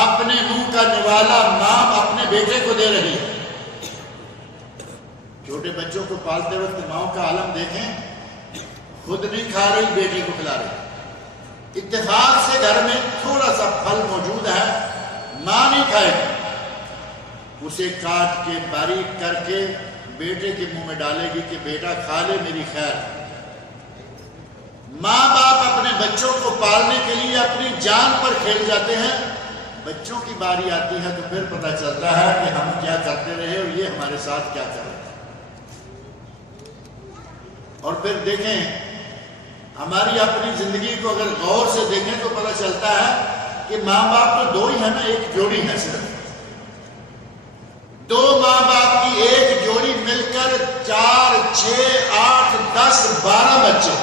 اپنے منہ کا نوالا ماں اپنے بیٹے کو دے رہی ہے۔ چھوٹے بچوں کو پالتے وقت ماں کا عالم دیکھیں، خود نہیں کھا رہی بیٹے کو کھلا رہی، اتفاق سے گھر میں تھوڑا سا پھل موجود ہے، ماں نہیں کھائے گی، اسے کاٹ کے باریک کر کے بیٹے کے منہ میں ڈالے گی کہ بیٹا کھا لے میری خیر۔ ماں باپ اپنے بچوں کو پالنے کے لیے اپنی جان پر کھیل جاتے ہیں، بچوں کی باری آتی ہے تو پھر پتہ چلتا ہے کہ ہم کیا کرتے رہے اور یہ ہمارے ساتھ کیا کر رہے ہیں۔ اور پھر دیکھیں ہماری اپنی زندگی کو اگر غور سے دیکھیں تو پتہ چلتا ہے کہ ماں باپ تو 2 ہی ہیں نا، ایک جوڑی ہے صرف، 2 ماں باپ کی ایک جوڑی مل کر 4 6 8 10 12 بچے۔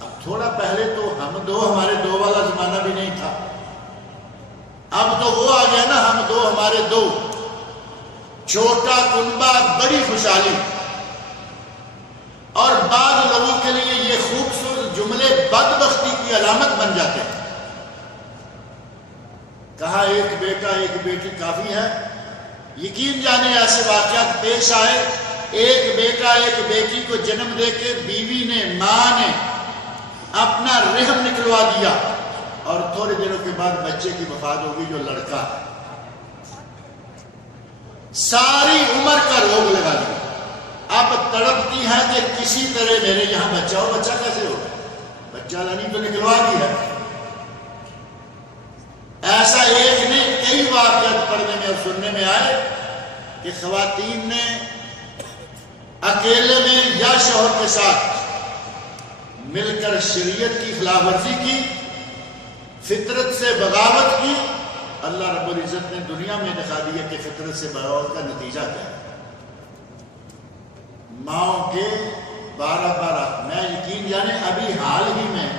اب تھوڑا پہلے تو ہم 2 ہمارے 2 والا زمانہ بھی نہیں تھا، اب تو وہ آ گیا نا ہم 2 ہمارے 2، چھوٹا کنبہ بڑی خوشحالی۔ اور بعض لوگوں کے لیے یہ خوبصورت جملے بدبختی کی علامت بن جاتے ہیں۔ کہا ایک بیٹا ایک بیٹی کافی ہے، یقین جانے ایسے واقعات پیش آئے، ایک بیٹا ایک بیٹی کو جنم دے کے بیوی نے، ماں نے اپنا رحم نکلوا دیا، اور تھوڑے دنوں کے بعد بچے کی وفات ہوگی جو لڑکا ہے، ساری عمر کا روگ لگا دیا، اب تڑپتی ہے کہ کسی طرح میرے یہاں بچہ ہو۔ بچہ کیسے ہوگا؟ بچہ لانی تو نکلوا دی ہے۔ ایسا ایک نے کئی واقعات پڑھنے میں اور سننے میں آئے کہ خواتین نے اکیلے میں یا شوہر کے ساتھ مل کر شریعت کی خلاف ورزی کی، فطرت سے بغاوت کی۔ اللہ رب العزت نے دنیا میں دکھا دیا کہ فطرت سے بغاوت کا نتیجہ کیا ہے۔ ماؤں کے 12 میں یقین جانے ابھی حال ہی میں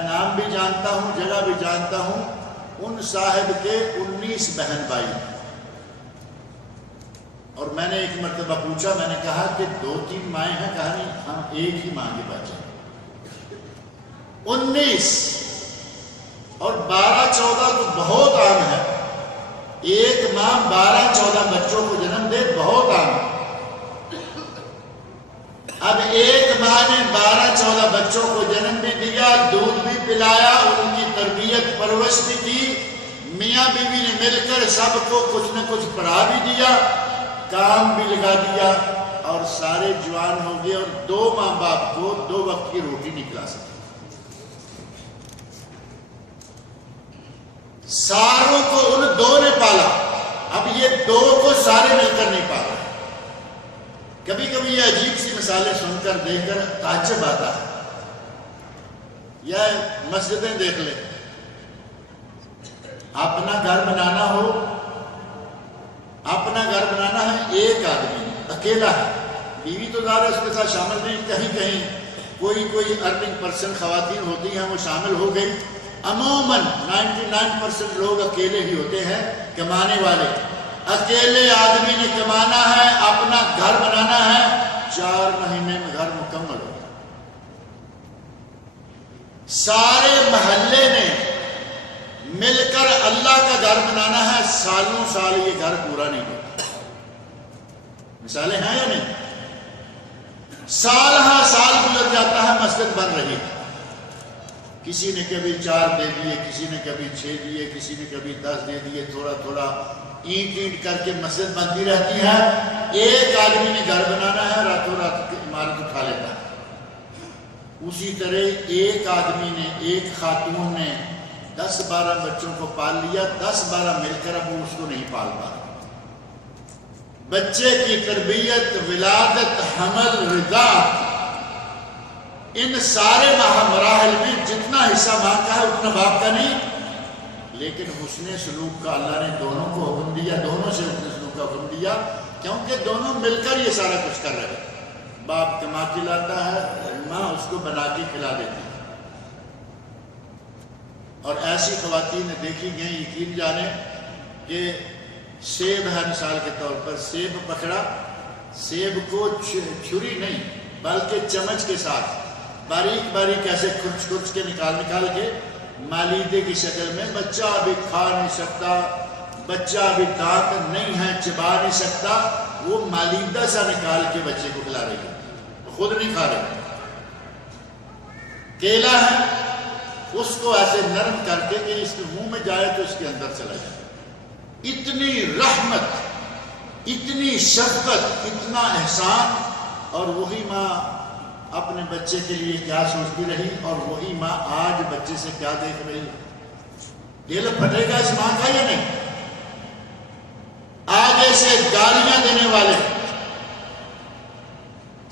نام بھی جانتا ہوں، جگہ بھی جانتا ہوں، ان صاحب کے 19 بہن بھائی ہیں۔ اور میں نے ایک مرتبہ پوچھا، میں نے کہا کہ 2-3 مائیں ہیں، کہا نہیں ہم ایک ہی ماں کے بچے ہیں۔ 19 اور 12-14 تو بہت عام ہے، ایک ماں 12-14 بچوں کو جنم دے، بہت عام ہے۔ اب ایک ماں نے 12-14 بچوں کو جنم بھی دیا، دودھ بھی پلایا، ان کی تربیت پرورش بھی کی، میاں بیوی نے مل کر سب کو کچھ نہ کچھ پڑھا بھی دیا، کام بھی لگا دیا، اور سارے جوان ہو گئے، اور 2 ماں باپ کو 2 وقت کی روٹی نہیں کھلا سکے۔ ساروں کو ان 2 نے پالا، اب یہ 2 کو سارے مل کر نہیں پالا۔ کبھی کبھی یہ عجیب سی مثالیں سن کر دیکھ کر تعجب آتا ہے۔ یا مسجدیں دیکھ لیں، اپنا گھر بنانا ہو، اپنا گھر بنانا ہے، ایک آدمی اکیلا ہے، بیوی تو ظاہر اس کے ساتھ شامل نہیں، کہیں کہیں کوئی ارننگ پرسن خواتین ہوتی ہیں وہ شامل ہو گئی، عموماً 99% لوگ اکیلے ہی ہوتے ہیں کمانے والے۔ اکیلے آدمی نے کمانا ہے، اپنا گھر بنانا ہے، 4 مہینے میں گھر مکمل ہو۔ سارے محلے نے مل کر اللہ کا گھر بنانا ہے، سالوں سال یہ گھر پورا نہیں ہوتا۔ مثالیں ہیں یا نہیں؟ سال ہاں سال گزر جاتا ہے، مسجد بن رہی ہے، کسی نے کبھی 4 دے دیے، کسی نے کبھی 6 دیے، کسی نے کبھی 10 دے دیے، تھوڑا تھوڑا اینٹ کر کے مسجد بنتی رہتی ہے۔ ایک آدمی نے گھر بنانا ہے، راتوں رات عمارت اٹھا لیتا ہے۔ اسی طرح ایک آدمی نے، ایک خاتون نے 10-12 بچوں کو پال لیا، 10-12 مل کر اب وہ اس کو نہیں پال پا۔ بچے کی تربیت، ولادت، حمل، رضاعت، ان سارے مراحل میں جتنا حصہ ماں کا ہے اتنا باپ کا نہیں، لیکن حسن سلوک کا اللہ نے دونوں کو حکم دیا، دونوں سے حسن سلوک کا حکم دیا، کیونکہ دونوں مل کر یہ سارا کچھ کر رہے ہیں۔ باپ کما کے لاتا ہے، ماں اس کو بنا کے کھلا دیتی ہے۔ اور ایسی خواتین دیکھی گئیں، یقین جانے کہ سیب ہے، مثال کے طور پر سیب پکڑا، سیب کو چھری نہیں بلکہ چمچ کے ساتھ باریک باریک ایسے کھرچ کھرچ کے نکال کے مالیدے کی شکل میں، بچہ ابھی کھا نہیں سکتا، بچہ ابھی دانت نہیں ہے، چبا نہیں سکتا، وہ مالیدہ سا نکال کے بچے کو کھلا رہی ہے، خود نہیں کھا رہی۔ کیلا ہے، اس کو ایسے نرم کر کے کہ اس کے منہ میں جائے تو اس کے اندر چلا جائے۔ اتنی رحمت، اتنی شفقت، اتنا احسان، اور وہی ماں اپنے بچے کے لیے کیا سوچتی رہی، اور وہی ماں آج بچے سے کیا دیکھ رہی۔ دل پھٹے گا اس ماں کا یا نہیں؟ آگے سے گالیاں دینے والے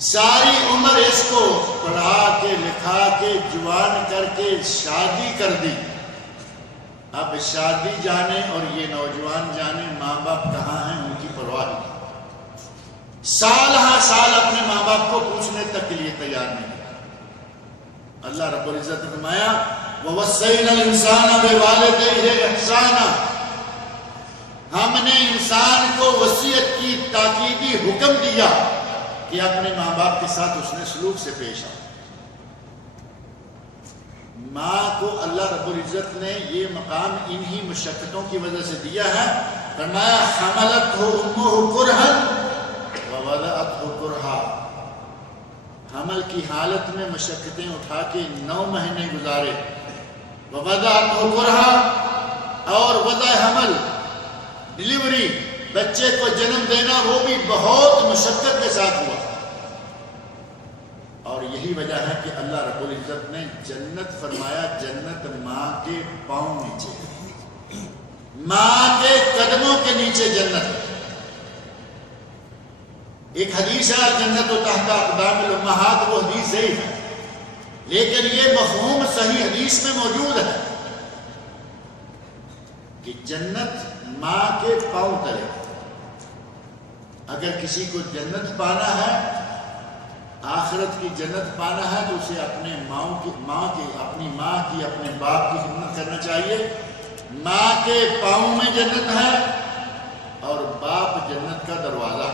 ساری عمر اس کو پڑھا کے لکھا کے جوان کر کے شادی کر دی، اب شادی جانے اور یہ نوجوان جانے ماں باپ کہاں ہیں ان کی پرواہ نہیں۔ سال ہر سال اپنے ماں باپ کو پوچھنے تک کے لیے تیار نہیں۔ اللہ رب العزت نے فرمایا وَوَصَّيْنَا الْإِنسَانَ بِوَالِدَيْهِ إِحْسَانًا، ہم نے انسان کو وصیت کی، تاکیدی حکم دیا کہ اپنے ماں باپ کے ساتھ اس نے سلوک سے پیش آ۔ ماں کو اللہ رب العزت نے یہ مقام انہی مشقتوں کی وجہ سے دیا ہے، فرمایا حملتہ امہ کرہا ووضعتہ کرہا، حمل کی حالت میں مشقتیں اٹھا کے 9 مہینے گزارے، ووضعتہ کرہا، اور وضع حمل ڈلیوری بچے کو جنم دینا وہ بھی بہت مشقت کے ساتھ ہوا۔ اور یہی وجہ ہے کہ اللہ رب العزت نے جنت فرمایا، جنت ماں کے پاؤں نیچے، ماں کے قدموں کے نیچے جنت۔ ایک حدیث ہے جنت و تحت اقدام الامہات، وہ حدیث ضعیف ہے، لیکن یہ مفہوم صحیح حدیث میں موجود ہے کہ جنت ماں کے پاؤں تلے۔ اگر کسی کو جنت پانا ہے، آخرت کی جنت پانا ہے، تو اسے اپنے اپنی ماں کی، اپنے باپ کی خدمت کرنا چاہیے، ماں کے پاؤں میں جنت ہے اور باپ جنت کا دروازہ.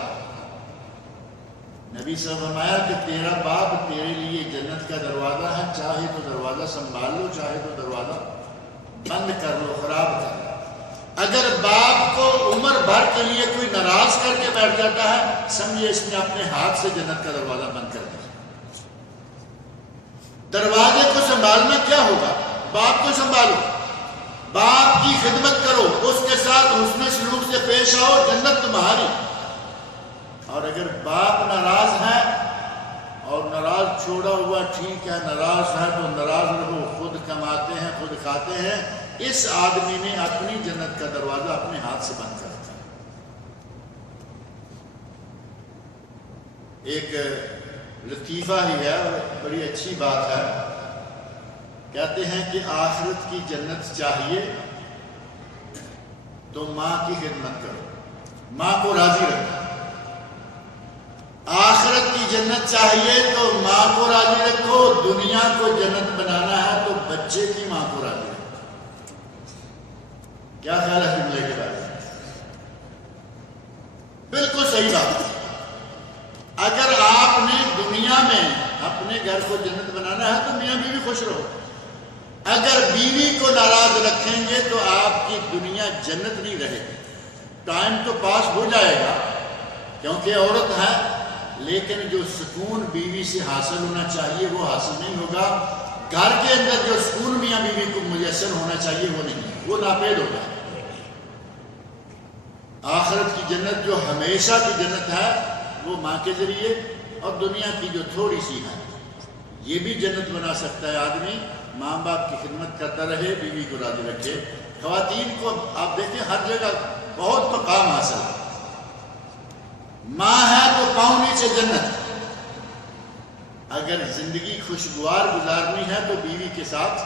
نبی صلی اللہ علیہ وسلم نے فرمایا کہ تیرا باپ تیرے لیے جنت کا دروازہ ہے، چاہے تو دروازہ سنبھال لو، چاہے تو دروازہ بند کر لو، خراب کر لو. اگر باپ کو عمر بھر کے لیے کوئی ناراض کر کے بیٹھ جاتا ہے، سمجھے اس نے اپنے ہاتھ سے جنت کا دروازہ بند کر دیا. دروازے کو سنبھالنا کیا ہوگا؟ باپ کو سنبھالو، باپ کی خدمت کرو، اس کے ساتھ حسن سلوک سے پیش آؤ، جنت تمہاری. اور اگر باپ ناراض ہے اور ناراض چھوڑا ہوا ٹھیک ہے، ناراض ہے تو ناراض رہو، خود کماتے ہیں خود کھاتے ہیں، اس آدمی نے اپنی جنت کا دروازہ اپنے ہاتھ سے بند کر دیا. ایک لطیفہ ہی ہے اور بڑی اچھی بات ہے. کہتے ہیں کہ آخرت کی جنت چاہیے تو ماں کی خدمت کرو، ماں کو راضی رکھو. آخرت کی جنت چاہیے تو ماں کو راضی رکھو. دنیا کو جنت بنانا ہے تو بچے کی ماں کو راضی رکھو. کیا خیال ہے جملے کے بارے میں؟ بالکل صحیح بات ہے. اگر آپ نے دنیا میں اپنے گھر کو جنت بنانا ہے تو میاں بیوی خوش رہو. اگر بیوی کو ناراض رکھیں گے تو آپ کی دنیا جنت نہیں رہے گی. ٹائم تو پاس ہو جائے گا کیونکہ عورت ہے، لیکن جو سکون بیوی سے حاصل ہونا چاہیے وہ حاصل نہیں ہوگا. گھر کے اندر جو سکون میاں بیوی کو میسر ہونا چاہیے وہ نہیں، وہ ناپید ہوگا. آخرت کی جنت جو ہمیشہ کی جنت ہے وہ ماں کے ذریعے، اور دنیا کی جو تھوڑی سی ہے یہ بھی جنت بنا سکتا ہے آدمی. ماں باپ کی خدمت کرتا رہے، بیوی کو راضی رکھے. خواتین کو آپ دیکھیں ہر جگہ بہت مقام حاصل ہے. ماں ہے تو پاؤں نیچے جنت. اگر زندگی خوشگوار گزارنی ہے تو بیوی کے ساتھ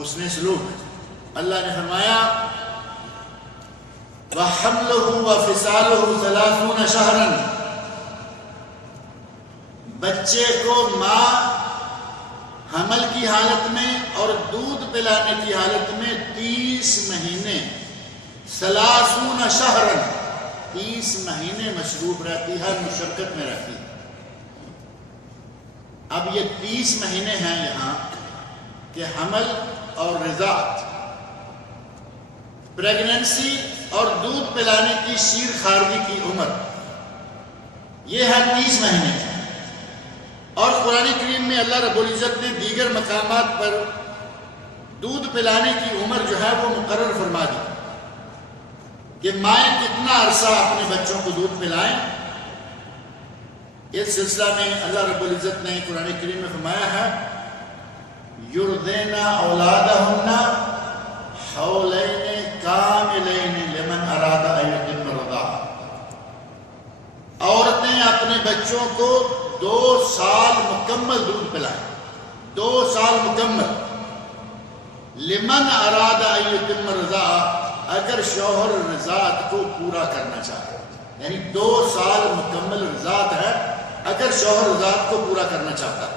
حسن سلوک. اللہ نے فرمایا وَحَمْلُهُ وَفِصَالُهُ 30 شَهْرًا. بچے کو ماں حمل کی حالت میں اور دودھ پلانے کی حالت میں 30 مہینے 30 شہرن 30 مہینے مصروف رہتی ہے، مشقت میں رہتی ہے. اب یہ 30 مہینے ہیں یہاں کہ حمل اور رضاعت، پریگننسی اور دودھ پلانے کی شیر خارگی کی عمر، یہ ہے 30 مہینے. اور قرآن کریم میں اللہ رب العزت نے دیگر مقامات پر دودھ پلانے کی عمر جو ہے وہ مقرر فرما دی کہ مائیں کتنا عرصہ اپنے بچوں کو دودھ پلائیں. اس سلسلہ میں اللہ رب العزت نے قرآن کریم میں فرمایا ہے یُرْضِعْنَ أَوْلَادَهُنَّ حَوْلَيْنِ كَامِلَيْنِ لِمَنْ أَرَادَ أَن يُتِمَّ الرَّضَاعَةَ. عورتیں اپنے بچوں کو 2 سال مکمل دودھ پلائیں، 2 سال مکمل. لمن اراد ان یتم الرضاعہ، اگر شوہر رضاعت کو پورا کرنا چاہے، یعنی 2 سال مکمل رضاعت ہے اگر شوہر رضاعت کو پورا کرنا چاہتا ہے.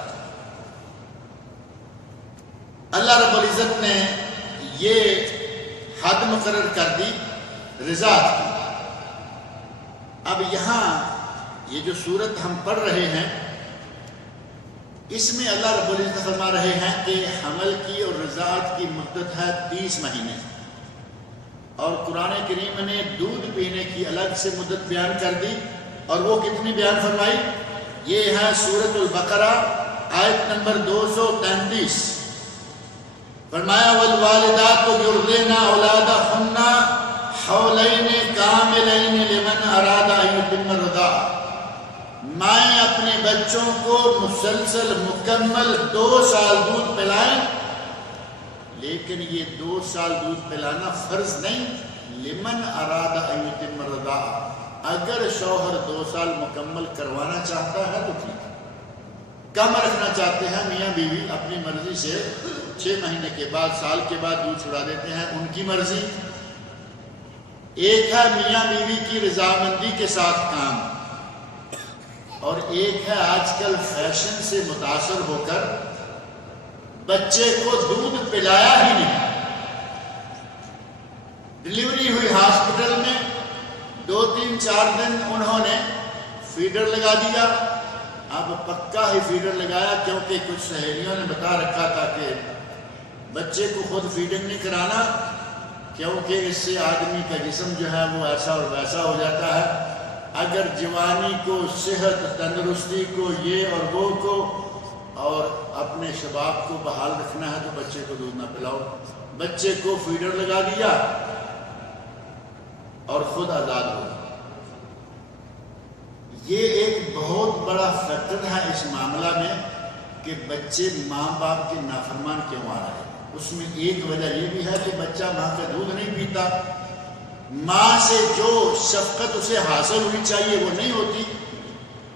اللہ رب العزت نے یہ حد مقرر کر دی رضاعت کی. اب یہاں یہ جو صورت ہم پڑھ رہے ہیں اس میں اللہ رب العزت فرما رہے ہیں کہ حمل کی اور رضاعت کی مدت ہے 30 مہینے، اور قرآن کریم نے دودھ پینے کی الگ سے مدت بیان کر دی. اور وہ کتنی بیان فرمائی؟ یہ ہے سورۃ البقرہ آیت نمبر 233. فرمایا والوالدات یرضعن اولادهن حولین کاملین لمن اراد ان یتم الرضاعہ. مائیں اپنے بچوں کو مسلسل مکمل 2 سال دودھ پلائیں، لیکن یہ 2 سال دودھ پلانا فرض نہیں. لمن اراد ان یتم الرضاعہ، اگر شوہر 2 سال مکمل کروانا چاہتا ہے تو ٹھیک ہے. کم رکھنا چاہتے ہیں میاں بیوی اپنی مرضی سے 6 مہینے کے بعد سال کے بعد دودھ چھڑا دیتے ہیں، ان کی مرضی. ایک ہے میاں بیوی کی رضامندی کے ساتھ کام، اور ایک ہے آج کل فیشن سے متاثر ہو کر بچے کو دودھ پلایا ہی نہیں. ڈلیوری ہوئی ہاسپٹل میں، 2-3-4 دن انہوں نے فیڈر لگا دیا. اب پکا ہی فیڈر لگایا، کیونکہ کچھ سہیلیوں نے بتا رکھا تھا کہ بچے کو خود فیڈنگ نہیں کرانا، کیونکہ اس سے آدمی کا جسم جو ہے وہ ایسا اور ویسا ہو جاتا ہے. اگر جوانی کو، صحت، تندرستی کو، یہ اور وہ کو، اور اپنے شباب کو بحال رکھنا ہے تو بچے کو دودھ نہ پلاؤ. بچے کو فیڈر لگا دیا اور خود آزاد ہو. یہ ایک بہت بڑا فیکٹر ہے اس معاملہ میں کہ بچے ماں باپ کے نافرمان کیوں آ رہے ہیں. اس میں ایک وجہ یہ بھی ہے کہ بچہ ماں کا دودھ نہیں پیتا، ماں سے جو شفقت اسے حاصل ہونی چاہیے وہ نہیں ہوتی.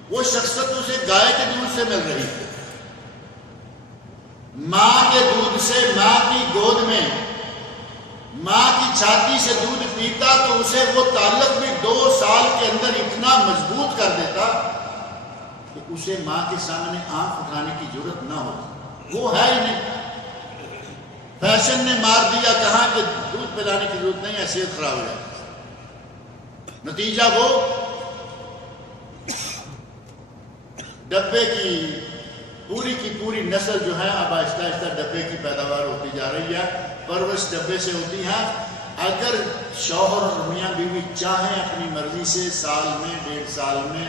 وہ شفقت اسے گائے کے دودھ سے مل رہی ہے. ماں کے دودھ سے، ماں کی گود میں، ماں کی چھاتی سے دودھ پیتا تو اسے وہ تعلق بھی 2 سال کے اندر اتنا مضبوط کر دیتا کہ اسے ماں کے سامنے آنکھ اٹھانے کی ضرورت نہ ہوتی. وہ ہے ہی نہیں. فیشن نے مار دیا، کہا کہ دودھ پلانے کی ضرورت نہیں ہے، صحت خراب ہو جائے. نتیجہ وہ ڈبے کی پوری نسل جو ہے اب آہستہ آہستہ ڈبے کی پیداوار ہوتی جا رہی ہے. پرورش ڈبے سے ہوتی ہے. اگر شوہر اور میاں بیوی چاہیں اپنی مرضی سے سال میں 1.5 سال میں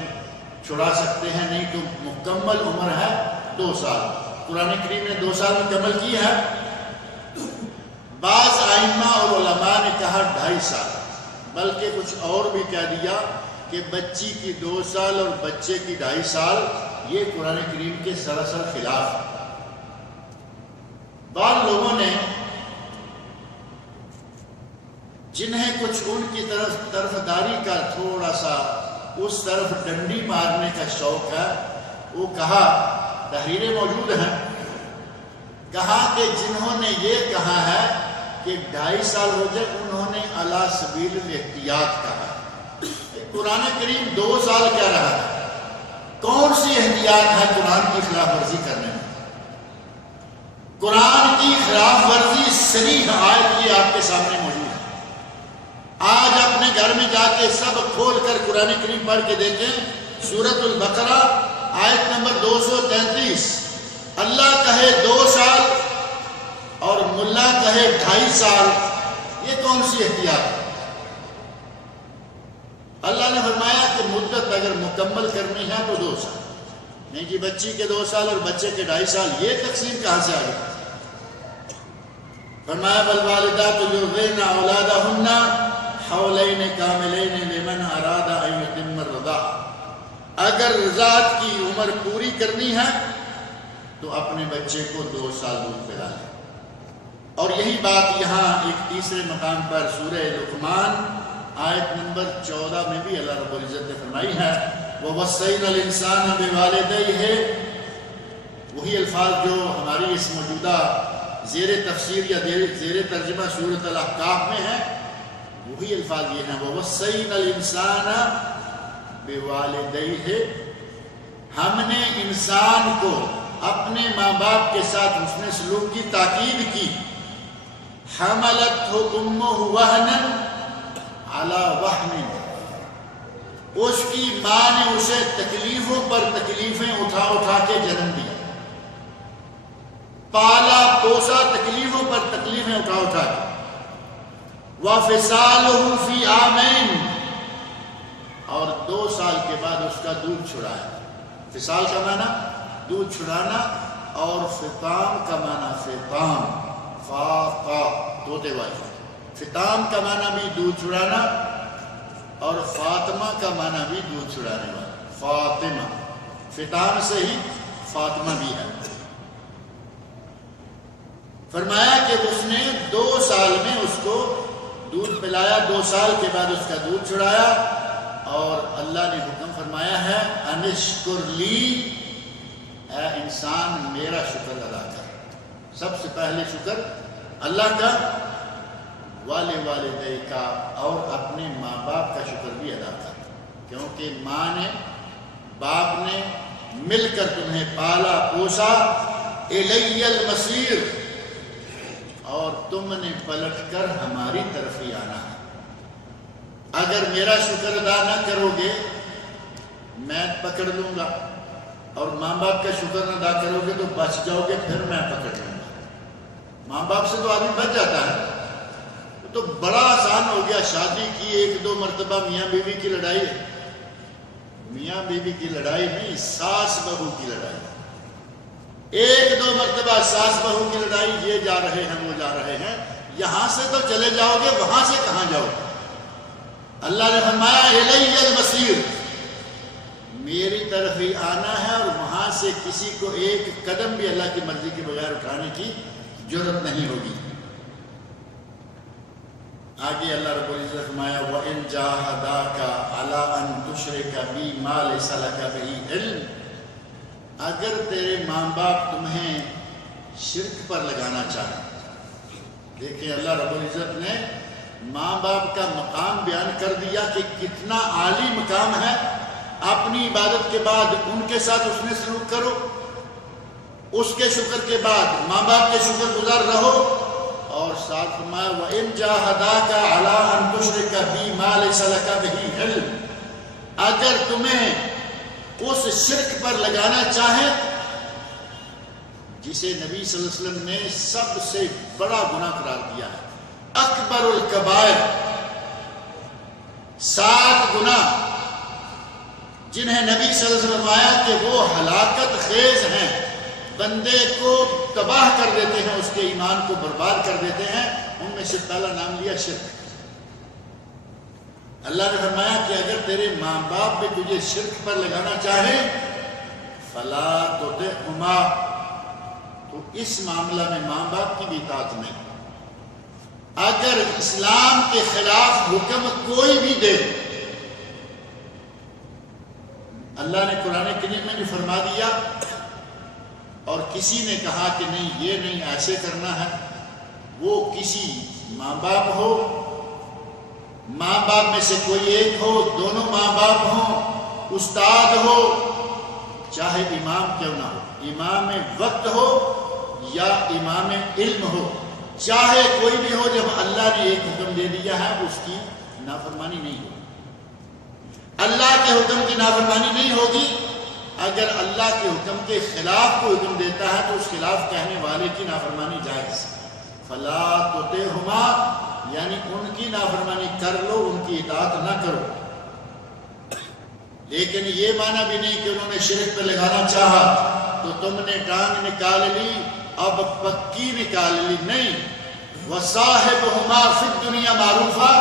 چھڑا سکتے ہیں، نہیں تو مکمل عمر ہے 2 سال. قرآن کریم نے 2 سال مکمل کی ہے. بعض ائمہ اور علماء نے کہا 2.5 سال، بلکہ کچھ اور بھی کہہ دیا کہ بچی کی 2 سال اور بچے کی 2.5 سال. یہ قرآن کریم کے سراسر خلاف. بعض لوگوں نے جنہیں کچھ ان کی طرفداری کا تھوڑا سا اس طرف ڈنڈی مارنے کا شوق ہے، وہ کہا، تحریریں موجود ہیں، کہا کہ جنہوں نے یہ کہا ہے کہ 2.5 سال ہو جائے انہوں نے علی سبیل الاحتیاط کہا. قرآن کریم 2 سال کہہ رہا ہے. کون سی احتیاط ہے قرآن کی خلاف ورزی کرنے میں؟ قرآن کی خلاف ورزی صریح آیت یہ آپ کے سامنے موجود ہے. آج اپنے گھر میں جا کے سب کھول کر قرآن کریم پڑھ کے دیکھیں. سورۃ البقرہ آیت نمبر 233. اللہ کہے 2 سال اور ملا کہے 2.5 سال. یہ کون سی احتیاط ہے؟ اللہ نے فرمایا کہ مدت اگر مکمل کرنی ہے تو 2 سال. نہیں جی، بچی کے 2 سال اور بچے کے 2.5 سال، یہ تقسیم کہاں سے آ گئی؟ فرمایا والوالدات یرضعن اولادہن حولین کاملین لمن اراد ان یتم الرضاعہ. اگر رضاعت کی عمر پوری کرنی ہے تو اپنے بچے کو 2 سال دودھ پلا لیں. اور یہی بات یہاں ایک تیسرے مقام پر سورہ لقمان آیت نمبر 14 میں بھی اللہ رب العزت نے فرمائی ہے. وَوَصَّيْنَا الْإِنسَانَ بِوَالِدَيْهِ. وہی الفاظ جو ہماری اس موجودہ زیر تفسیر یا زیر ترجمہ سورۃ الاحقاف میں ہے، وہی الفاظ یہ ہیں. وَوَصَّيْنَا الْإِنسَانَ بِوَالِدَيْهِ. ہم نے انسان کو اپنے ماں باپ کے ساتھ حسن سلوک کی تاکید کی. حَمَلَتْهُ أُمُّهُ وَهْنًا عَلَى وَحْنٍ. اس کی ماں نے اسے تکلیفوں پر تکلیفیں اٹھا اٹھا کے جنم دیا، پالا پوسا تکلیفوں پر تکلیفیں اٹھا اٹھا کے. وَفِصَالُهُ فِي عَامَيْنِ. اور 2 سال کے بعد اس کا دودھ چھڑایا. فصال کا معنی دودھ چھڑانا، اور فطام کا معنی فطام، فاقا طوطے والی. فطام کا معنی بھی دودھ چھڑانا، اور فاطمہ کا معنی بھی دودھ چھڑانے والا. فاطمہ، فطام سے ہی فاطمہ بھی ہے. فرمایا کہ اس نے 2 سال میں اس کو دودھ پلایا، 2 سال کے بعد اس کا دودھ چھڑایا. اور اللہ نے حکم فرمایا ہے انشکر لی، اے انسان میرا شکر ادا کر. سب سے پہلے شکر اللہ کا، والدے کا، اور اپنے ماں باپ کا شکر بھی ادا کر، کیونکہ ماں نے باپ نے مل کر تمہیں پالا پوسا. الی المصیر. اور تم نے پلٹ کر ہماری طرف ہی آنا ہے. اگر میرا شکر ادا نہ کرو گے میں پکڑ لوں گا، اور ماں باپ کا شکر نہ ادا کرو گے تو بچ جاؤ گے، پھر میں پکڑ لوں گا۔ ماں باپ سے تو آدمی بچ جاتا ہے، تو بڑا آسان ہو گیا۔ شادی کی 1-2 مرتبہ میاں بیوی کی لڑائی ہے، میاں بیوی کی لڑائی نہیں، ساس بہو کی لڑائی۔ 1-2 مرتبہ ساس بہو کی لڑائی، یہ جا رہے ہیں وہ جا رہے ہیں، یہاں سے تو چلے جاؤ گے، وہاں سے کہاں جاؤ گے؟ اللہ نے فرمایا الیہ المصیر، میری طرف ہی آنا ہے، اور وہاں سے کسی کو ایک قدم بھی اللہ کی مرضی کے بغیر اٹھانے کی جرات نہیں ہوگی۔ آگے اللہ رب العزت فرمایا وَإِن جَاهَدَاكَ عَلَىٰ أَن تُشْرِكَ بِي مَا لَيْسَ لَكَ بِهِ عِلْمٌ، اگر تیرے ماں باپ تمہیں شرک پر لگانا چاہیں۔ دیکھیں اللہ رب العزت نے ماں باپ کا مقام بیان کر دیا کہ کتنا عالی مقام ہے۔ اپنی عبادت کے بعد ان کے ساتھ اس نے سلوک کرو، اس کے شکر کے بعد ماں باپ کے شکر گزار رہو، اور ساتھ فرمایا وَإِن جَاهَدَاكَ عَلَىٰ أَن تُشْرِكَ بِي مَا لَيْسَ لَكَ بِهِ عِلْمٌ، اگر تمہیں اس شرک پر لگانا چاہیں جسے نبی صلی اللہ علیہ وسلم نے سب سے بڑا گناہ قرار دیا ہے، اکبر الکبائر، 7 گناہ جنہیں نبی صلی اللہ علیہ وسلم فرمایا کہ وہ ہلاکت خیز ہیں، بندے کو تباہ کر دیتے ہیں، اس کے ایمان کو برباد کر دیتے ہیں، ان میں سے پہلا نام لیا شرک۔ اللہ نے فرمایا کہ اگر تیرے ماں باپ بھی تجھے شرک پر لگانا چاہیں فلا تطعهما، تو اس معاملہ میں ماں باپ کی بھی اطاعت نہیں۔ اگر اسلام کے خلاف حکم کوئی بھی دے، اللہ نے قرآن کریم میں نے فرما دیا، اور کسی نے کہا کہ نہیں یہ نہیں ایسے کرنا ہے، وہ کسی ماں باپ ہو، ماں باپ میں سے کوئی ایک ہو، دونوں ماں باپ ہوں، استاد ہو، چاہے امام کیوں نہ ہو، امام وقت ہو یا امام علم ہو، چاہے کوئی بھی ہو، جب اللہ نے ایک حکم دے دیا ہے اس کی نافرمانی نہیں ہوگی۔ اللہ کے حکم کی نافرمانی نہیں ہوگی۔ اگر اللہ کے حکم کے خلاف کوئی حکم دیتا ہے تو اس خلاف کہنے والے کی نافرمانی جائز۔ فلا تطعهما، یعنی ان کی نافرمانی کر لو، ان کی اطاعت نہ کرو، لیکن یہ معنی بھی نہیں کہ انہوں نے شرک پہ لگانا چاہا تو تم نے ٹانگ نکال لی اب پکی نکال لی، نہیں۔ وَصَاحِبْهُمَا فِي الدُّنْيَا مَعْرُوفًا،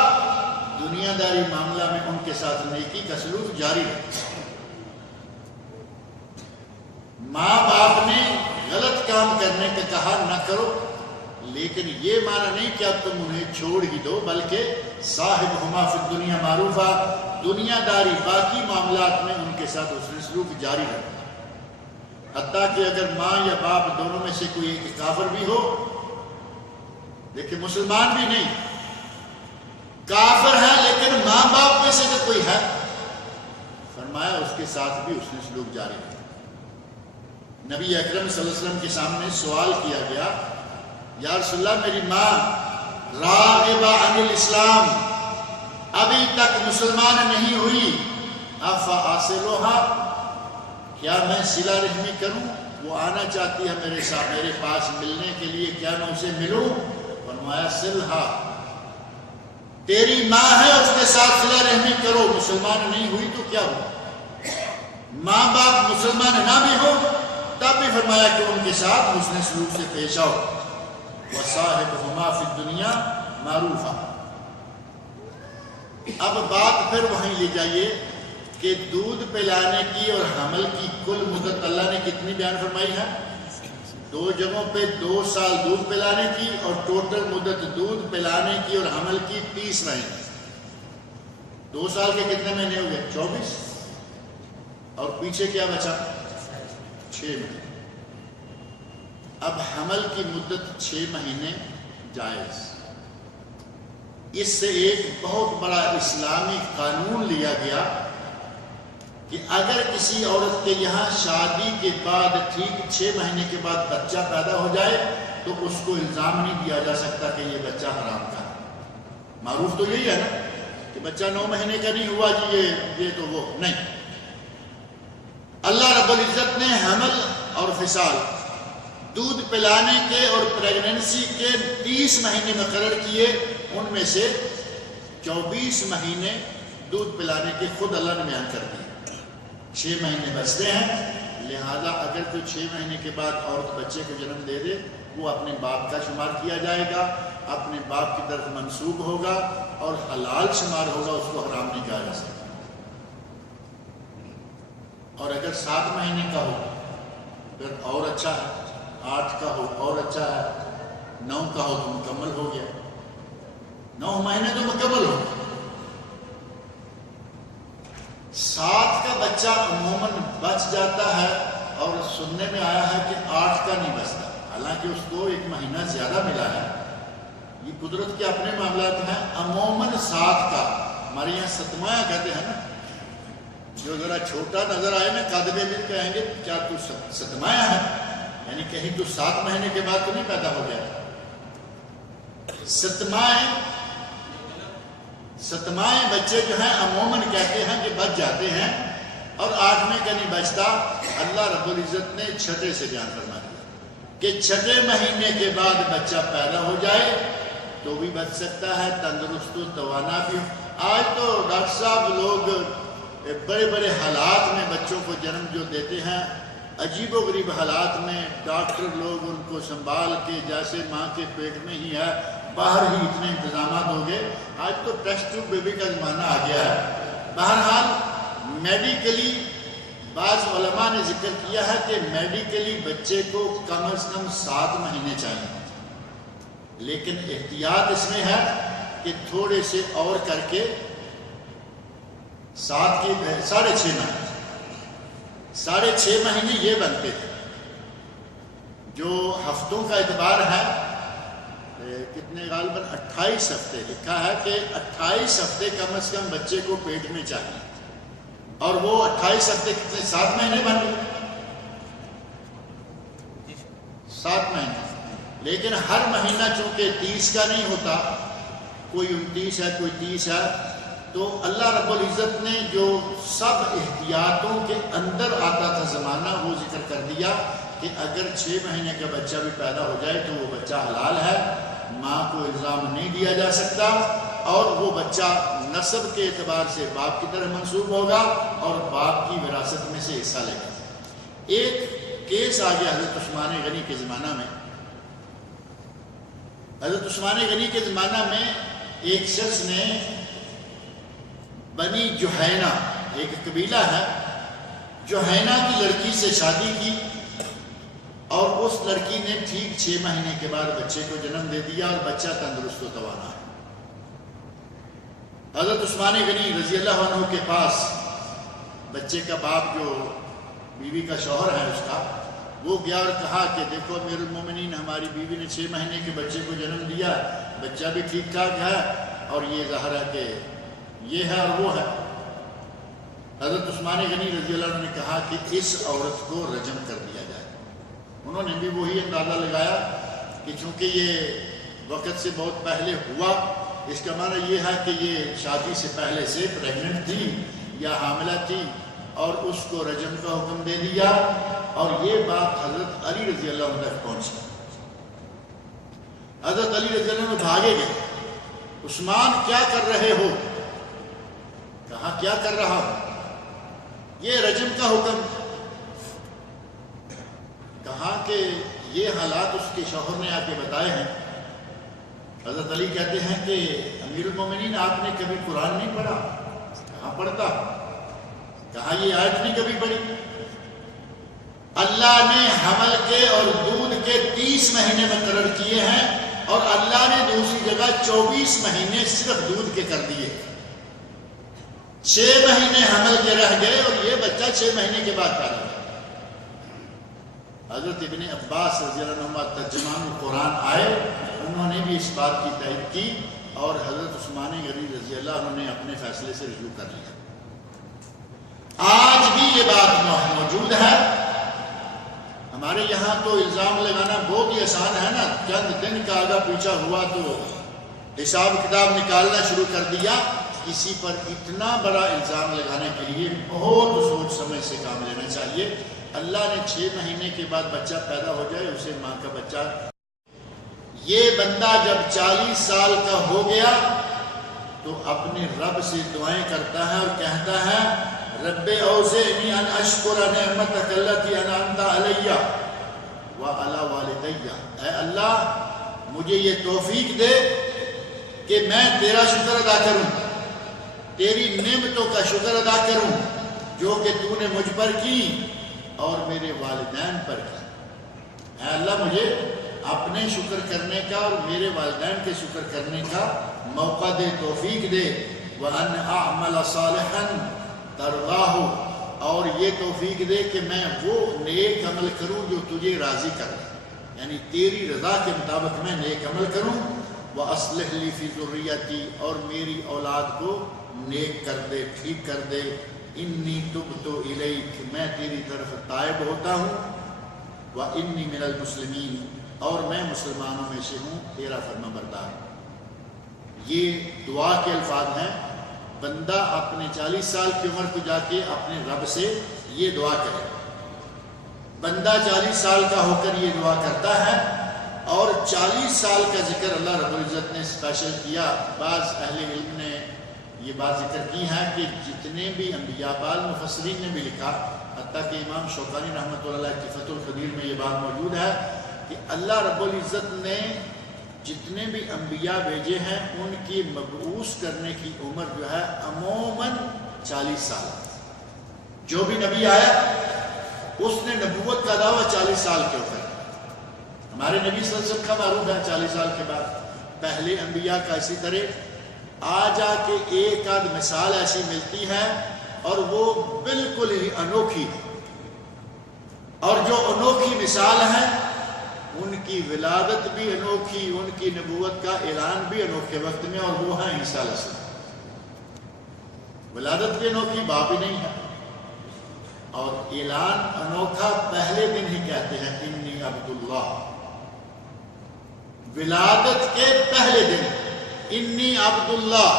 دنیا داری معاملہ میں ان کے ساتھ نیکی کا سلوک جاری رکھو۔ ماں باپ نے غلط کام کرنے کا کہا نہ کرو، لیکن یہ معنی نہیں کہ اب تم انہیں چھوڑ ہی دو، بلکہ صاحبہما فی الدنیا معروفہ، دنیا داری باقی معاملات میں ان کے ساتھ حسن سلوک جاری رکھو۔ حتیٰ کہ اگر ماں یا باپ دونوں میں سے کوئی ایک کافر بھی ہو، دیکھیں مسلمان بھی نہیں، کافر ہے لیکن ماں باپ میں سے جو کوئی ہے، فرمایا اس کے ساتھ بھی حسن سلوک جاری رکھو۔ نبی اکرم صلی اللہ علیہ وسلم کے سامنے سوال کیا گیا، یا رسول اللہ میری ماں راغبہ عن الاسلام، ابھی تک مسلمان نہیں ہوئی، افاصلها، کیا میں صلہ رحمی کروں؟ وہ آنا چاہتی ہے میرے ساتھ میرے پاس ملنے کے لیے، کیا میں اسے ملوں؟ فرمایا صلھا، تیری ماں ہے اس کے ساتھ صلہ رحمی کرو۔ مسلمان نہیں ہوئی تو کیا ہو؟ ماں باپ مسلمان نہ بھی ہو تب بھی فرمایا کہ ان کے ساتھ حسن سلوک سے پیش آؤ۔ وَصَاحِبْهُمَا فِي الدُّنْيَا مَعْرُوفًا۔ اب بات پھر وہیں لے جائیے کہ دودھ پلانے کی اور حمل کی کل مدت اللہ نے کتنی بیان فرمائی ہے؟ 2 جگہوں پہ 2 سال دودھ پلانے کی، اور ٹوٹل مدت دودھ پلانے کی اور حمل کی 30 مہینے۔ 2 سال کے کتنے مہینے ہو گئے؟ 24، اور پیچھے کیا بچا؟ 6 مہینے۔ اب حمل کی مدت 6 مہینے جائز۔ اس سے ایک بہت بڑا اسلامی قانون لیا گیا کہ اگر کسی عورت کے یہاں شادی کے بعد ٹھیک 6 مہینے کے بعد بچہ پیدا ہو جائے تو اس کو الزام نہیں دیا جا سکتا کہ یہ بچہ حرام کا ہے۔ معروف تو یہی ہے نا کہ بچہ 9 مہینے کا نہیں ہوا جی یہ تو وہ نہیں. اللہ رب العزت نے حمل اور فصال دودھ پلانے کے اور پریگننسی کے 30 مہینے مقرر کیے، ان میں سے 24 مہینے دودھ پلانے کے خود اللہ نے بیان کر دیے. 6 مہینے بچتے ہیں، لہذا اگر کوئی 6 مہینے کے بعد عورت بچے کو جنم دے دے وہ اپنے باپ کا شمار کیا جائے گا، اپنے باپ کی طرف منسوب ہوگا اور حلال شمار ہوگا، اس کو حرام نہیں کہا جا سکتا. اور اگر 7 مہینے کا ہو پھر اور اچھا ہے، 8 کا ہو اور اچھا ہے، 9 کا ہو تو مکمل ہو گیا. 9 مہینے تو مکمل ہو گیا. 7 کا بچہ عموماً بچ جاتا ہے اور سننے میں آیا ہے کہ 8 کا نہیں بچتا، حالانکہ اس کو 1 مہینہ زیادہ ملا ہے. یہ قدرت کے اپنے معاملات ہیں. عموماً 7 کا، ہمارے یہاں ستمایا کہتے ہیں نا، جو ذرا چھوٹا نظر آئے نا قد میں بھی کہیں گے کیا تو ستمایا ہے، یعنی کہیں تو 7 مہینے کے بعد تو نہیں پیدا ہو گیا. ستمائے بچے جو ہیں عموماً کہتے ہیں کہ بچ جاتے ہیں، اور 8ویں کا نہیں بچتا. اللہ رب العزت نے 6 سے بیان فرما دیا کہ 6 مہینے کے بعد بچہ پیدا ہو جائے تو بھی بچ سکتا ہے، تندرست و توانا بھی. آج تو ڈاکٹر صاحب لوگ بڑے بڑے حالات میں بچوں کو جنم جو دیتے ہیں، عجیب و غریب حالات میں ڈاکٹر لوگ ان کو سنبھال کے جیسے ماں کے پیٹ میں ہی ہے، باہر ہی اتنے انتظامات ہو گئے. آج تو ٹیسٹ ٹیوب بیبی کا زمانہ آ گیا ہے. بہرحال میڈیکلی بعض علماء نے ذکر کیا ہے کہ میڈیکلی بچے کو کم از کم 7 مہینے چاہیے، لیکن احتیاط اس میں ہے کہ تھوڑے سے اور کر کے 7 کے 6.5 مہینے 6.5 مہینے یہ بنتے تھے. جو ہفتوں کا اعتبار ہے کتنے غالباً 28 ہفتے لکھا ہے کہ 28 ہفتے کم از کم بچے کو پیٹ میں چاہیے، اور وہ 28 ہفتے کتنے 7 مہینے بن گئے 7 مہینے. لیکن ہر مہینہ چونکہ 30 کا نہیں ہوتا، کوئی 29 ہے کوئی 30 ہے، تو اللہ رب العزت نے جو سب احتیاطوں کے اندر آتا تھا زمانہ وہ ذکر کر دیا کہ اگر 6 مہینے کا بچہ بھی پیدا ہو جائے تو وہ بچہ حلال ہے، ماں کو الزام نہیں دیا جا سکتا، اور وہ بچہ نسب کے اعتبار سے باپ کی طرح منسوب ہوگا اور باپ کی وراثت میں سے حصہ لے گا. ایک کیس آ گیا حضرت عثمان غنی کے زمانہ میں. حضرت عثمان غنی کے زمانہ میں ایک شخص نے بنی جوہینہ، ایک قبیلہ ہے، جوہینہ کی لڑکی سے شادی کی، اور اس لڑکی نے ٹھیک 6 مہینے کے بعد بچے کو جنم دے دیا اور بچہ تندرست و توانا ہے. حضرت عثمان غنی رضی اللہ عنہ کے پاس بچے کا باپ جو بیوی کا شوہر ہے اس کا، وہ گیا اور کہا کہ دیکھو امیر المومنین، ہماری بیوی نے 6 مہینے کے بچے کو جنم دیا، بچہ بھی ٹھیک ٹھاک ہے، اور یہ ظاہر ہے کہ یہ ہے اور وہ ہے. حضرت عثمان غنی رضی اللہ عنہ نے کہا کہ اس عورت کو رجم کر دیا جائے. انہوں نے بھی وہی اندازہ لگایا کہ چونکہ یہ وقت سے بہت پہلے ہوا، اس کا معنی یہ ہے کہ یہ شادی سے پہلے سے پریگننٹ تھی یا حاملہ تھی، اور اس کو رجم کا حکم دے دیا. اور یہ بات حضرت علی رضی اللہ عنہ تک پہنچی. حضرت علی رضی اللہ عنہ بھاگے گئے. عثمان کیا کر رہے ہو؟ کہا کیا کر رہا ہوں؟ یہ رجم کا حکم. کہا کہ یہ حالات اس کے شوہر نے آ کے بتائے ہیں. حضرت علی کہتے ہیں کہ امیر المومنین آپ نے کبھی قرآن نہیں پڑھا؟ کہاں پڑھتا. کہا یہ آیت نہیں کبھی پڑھی. اللہ نے حمل کے اور دودھ کے 30 مہینے مقرر کیے ہیں، اور اللہ نے دوسری جگہ 24 مہینے صرف دودھ کے کر دیے. 6 مہینے حمل کے رہ گئے اور یہ بچہ 6 مہینے کے بعد پیدا ہوا. حضرت ابن عباس رضی اللہ عنہ ترجمان القرآن آئے، انہوں نے بھی اس بات کی تائید کی، اور حضرت عثمان غنی رضی اللہ عنہ نے اپنے فیصلے سے رجوع کر لیا. آج بھی یہ بات موجود ہے. ہمارے یہاں تو الزام لگانا بہت ہی آسان ہے نا، چند دن کا آگا پیچھا ہوا تو حساب کتاب نکالنا شروع کر دیا کسی پر اتنا بڑا الزام لگانے کے لیے بہت سوچ سمجھ سے کام لینا چاہیے۔ اللہ نے 6 مہینے کے بعد بچہ پیدا ہو جائے، اسے ماں کا بچہ، یہ بندہ جب 40 سال کا ہو گیا تو اپنے رب سے دعائیں کرتا ہے اور کہتا ہے رب اوزعنی ان اشکر نعمتک التی انعمت علی وعلی والدی، اے اللہ مجھے یہ توفیق دے کہ میں تیرا شکر ادا کروں، تیری نعمتوں کا شکر ادا کروں جو کہ تو نے مجھ پر کی اور میرے والدین پر کی۔ اے اللہ مجھے اپنے شکر کرنے کا اور میرے والدین کے شکر کرنے کا موقع دے، توفیق دے۔ وَأَنْ أَعْمَلَ صَالِحًا تَرْضَاهُ، اور یہ توفیق دے کہ میں وہ نیک عمل کروں جو تجھے راضی کرے، یعنی تیری رضا کے مطابق میں نیک عمل کروں۔ وَأَصْلِحْ لِي فِي ذُرِّيَّتِي، اور میری اولاد کو نیک کر دے، ٹھیک کر دے۔ انی تبت الیک، میں تیری طرف تائب ہوتا ہوں۔ وانی من المسلمین، اور میں مسلمانوں میں سے ہوں، تیرا فرما بردار۔ یہ دعا کے الفاظ ہیں۔ بندہ اپنے 40 سال کی عمر کو جا کے اپنے رب سے یہ دعا کرے۔ بندہ 40 سال کا ہو کر یہ دعا کرتا ہے، اور 40 سال کا ذکر اللہ رب العزت نے اسپیشل کیا۔ بعض اہل علم نے یہ بات ذکر کی ہے کہ جتنے بھی انبیاء، بعض مفسرین نے بھی لکھا، حتیٰ کہ امام شوکانی رحمۃ اللہ علیہ کی فتح القدیر میں یہ بات موجود ہے کہ اللہ رب العزت نے جتنے بھی انبیاء بھیجے ہیں ان کی مبعوث کرنے کی عمر جو ہے عموماً 40 سال۔ جو بھی نبی آیا اس نے نبوت کا دعویٰ 40 سال کے اوپر۔ ہمارے نبی صلی اللہ علیہ وسلم کا معروف ہے 40 سال کے بعد پہلے انبیاء کا اسی طرح آ جا کے ایک آدھ مثال ایسی ملتی ہے اور وہ بالکل ہی انوکھی ہے، اور جو انوکھی مثال ہے ان کی ولادت بھی انوکھی، ان کی نبوت کا اعلان بھی انوکھے وقت میں، اور وہ ہیں عیسیٰ علیہ السلام۔ ولادت بھی انوکھی، باپ ہی نہیں ہے، اور اعلان انوکھا پہلے دن ہی کہتے ہیں انی عبداللہ۔ ولادت کے پہلے دن انی عبداللہ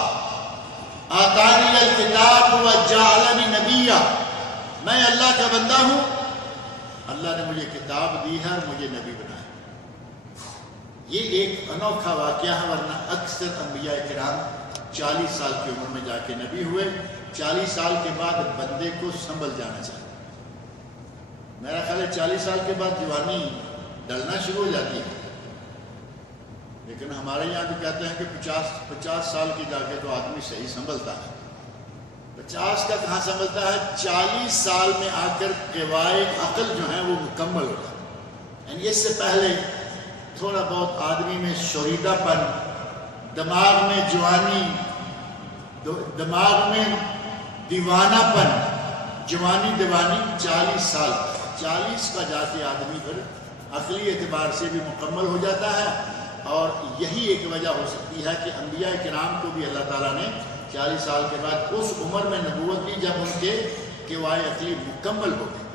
آتانی الکتاب وجعلنی نبیا، میں اللہ کا بندہ ہوں، اللہ نے مجھے کتاب دی ہے اور مجھے نبی بنایا۔ یہ ایک انوکھا واقعہ ہے، ورنہ اکثر انبیاء کرام 40 سال کی عمر میں جا کے نبی ہوئے۔ 40 سال کے بعد بندے کو سنبھل جانا چاہیے۔ میرا خیال ہے 40 سال کے بعد جوانی ڈلنا شروع ہو جاتی ہے، لیکن ہمارے یہاں تو کہتے ہیں کہ 50 سال کی جا کے تو آدمی صحیح سنبھلتا ہے۔ 50 کا کہاں سنبھلتا ہے، 40 سال میں آ کر قواعد عقل جو ہیں وہ مکمل ہو جاتا ہے۔ یعنی اس سے پہلے تھوڑا بہت آدمی میں شوریدہ پن، دماغ میں جوانی، دماغ میں دیوانہ پن، جوانی دیوانی 40 سال، 40 کا جا کے آدمی پھر عقلی اعتبار سے بھی مکمل ہو جاتا ہے۔ اور یہی ایک وجہ ہو سکتی ہے کہ انبیاء کرام کو بھی اللہ تعالیٰ نے 40 سال کے بعد اس عمر میں نبوت دی جب ان کے قواعد عقلی مکمل ہو گئے۔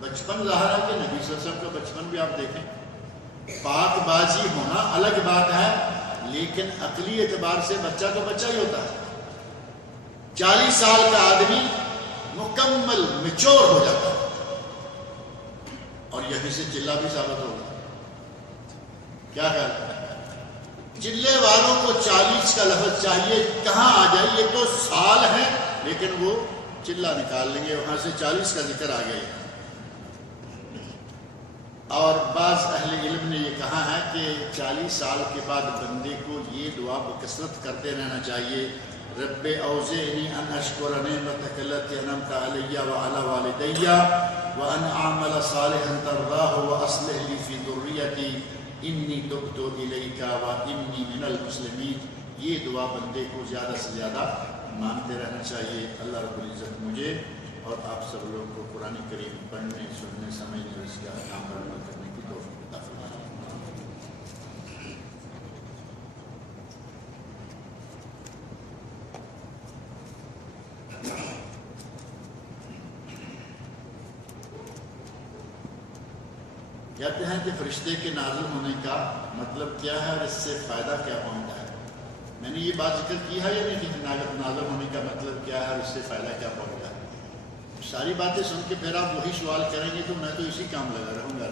بچپن ظاہر ہے کہ نبی صلی اللہ علیہ وسلم کا بچپن بھی آپ دیکھیں، پاک بازی ہونا الگ بات ہے، لیکن عقلی اعتبار سے بچہ تو بچہ ہی ہوتا ہے۔ 40 سال کا آدمی مکمل میچور ہو جاتا ہے، اور یہیں سے چلہ بھی ثابت ہوگا۔ کیا کرتا ہے چلے والوں کو 40 کا لفظ چاہیے، کہاں آ جائے، یہ تو سال ہے لیکن وہ چلہ نکال لیں گے، وہاں سے 40 کا ذکر آ گیا۔ اور بعض اہل علم نے یہ کہا ہے کہ 40 سال کے بعد بندے کو یہ دعا بکثرت کرتے رہنا چاہیے، رب اوزعنی ان اشکر نعمتک التی انعمت علی وعلی والدی وان اعمل صالحا ترضاہ واصلح لی فی ذریتی انی تبت الیک وانی من المسلمین۔ یہ دعا بندے کو زیادہ سے زیادہ مانتے رہنا چاہیے۔ اللہ رب العزت مجھے اور آپ سب لوگوں کو قرآن کریم پڑھنے، سننے، سمجھنے اور اس کے احکام پر عمل کرنے کی توفیق عطا فرمائے۔ کہتے ہیں کہ فرشتے کے نازل ہونے کا مطلب کیا ہے اور اس سے فائدہ کیا پہنچتا ہے؟ میں نے یہ بات ذکر کی ہے یا نہیں کہ نازل ہونے کا مطلب کیا ہے اور اس سے فائدہ کیا پہنچا ہے؟ ساری باتیں سن کے پھر آپ وہی سوال کریں گے تو میں تو اسی کام لگا رہوں گا۔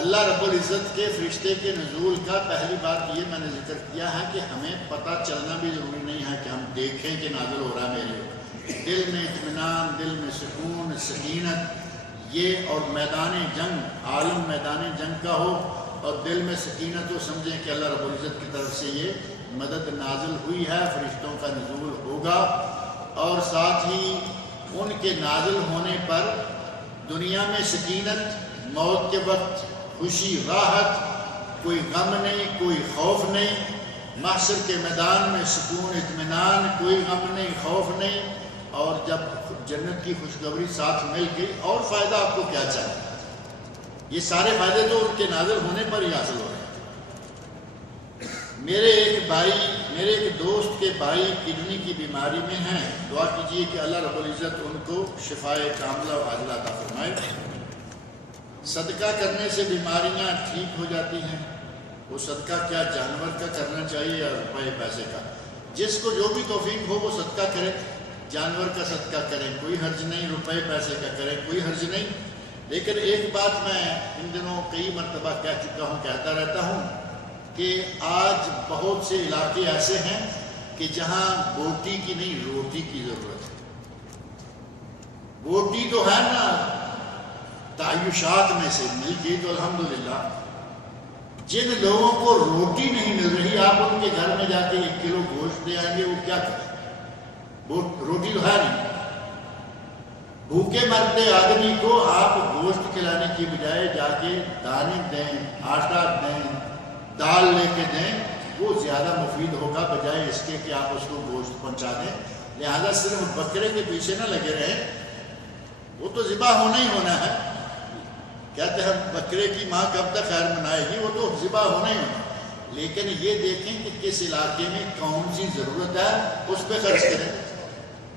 اللہ رب العزت کے فرشتے کے نزول کا پہلی بات یہ میں نے ذکر کیا ہے کہ ہمیں پتہ چلنا بھی ضروری نہیں ہے کہ ہم دیکھیں کہ نازل ہو رہا ہے میرے دل میں اطمینان، دل میں سکون، سکینت، یہ اور میدان جنگ، عالم میدان جنگ کا ہو اور دل میں سکینت ہو، سمجھیں کہ اللہ رب العزت کی طرف سے یہ مدد نازل ہوئی ہے، فرشتوں کا نزول ہوگا، اور ساتھ ہی ان کے نازل ہونے پر دنیا میں سکینت، موت کے وقت خوشی، راحت، کوئی غم نہیں، کوئی خوف نہیں، محشر کے میدان میں سکون، اطمینان، کوئی غم نہیں، خوف نہیں، اور جب جنت کی خوشخبری ساتھ مل گئی اور فائدہ آپ کو کیا چاہیے؟ یہ سارے فائدے تو ان کے نازل ہونے پر ہی حاصل ہو رہے ہیں۔ میرے ایک دوست کے بھائی کڈنی کی بیماری میں ہیں، دعا کیجئے کہ اللہ رب العزت ان کو شفائے کاملہ و عاجلہ عطا فرمائے۔ صدقہ کرنے سے بیماریاں ٹھیک ہو جاتی ہیں۔ وہ صدقہ کیا جانور کا کرنا چاہیے یا روپے پیسے کا؟ جس کو جو بھی توفیق ہو وہ صدقہ کرے، جانور کا صدقہ کریں، کوئی حرج نہیں، روپے پیسے کا کریں، کوئی حرج نہیں۔ لیکن ایک بات میں ان دنوں کئی مرتبہ کہہ چکا ہوں، کہتا رہتا ہوں کہ آج بہت سے علاقے ایسے ہیں کہ جہاں بوٹی کی نہیں روٹی کی ضرورت ہے۔ بوٹی تو ہے نا تعیشات میں سے مل گئی تو الحمدللہ، جن لوگوں کو روٹی نہیں مل رہی آپ ان کے گھر میں جا کے 1 کلو گوشت دے آئیں گے، وہ کیا کریں؟ روٹی تو ہے نہیں۔ بھوکے مرتے آدمی کو آپ گوشت کھلانے کی بجائے جا کے دانے دیں، آٹا دیں، دال لے کے دیں، وہ زیادہ مفید ہوگا بجائے اس کے کہ آپ اس کو گوشت پہنچا دیں۔ لہذا صرف بکرے کے پیچھے نہ لگے رہیں، وہ تو ذبح ہونا ہی ہونا ہے۔ کہتے ہیں بکرے کی ماں کب تک خیر منائے گی، وہ تو ذبح ہونا ہی ہونا ہے۔ لیکن یہ دیکھیں کہ کس علاقے میں کون سی ضرورت ہے، اس پہ خرچ کریں۔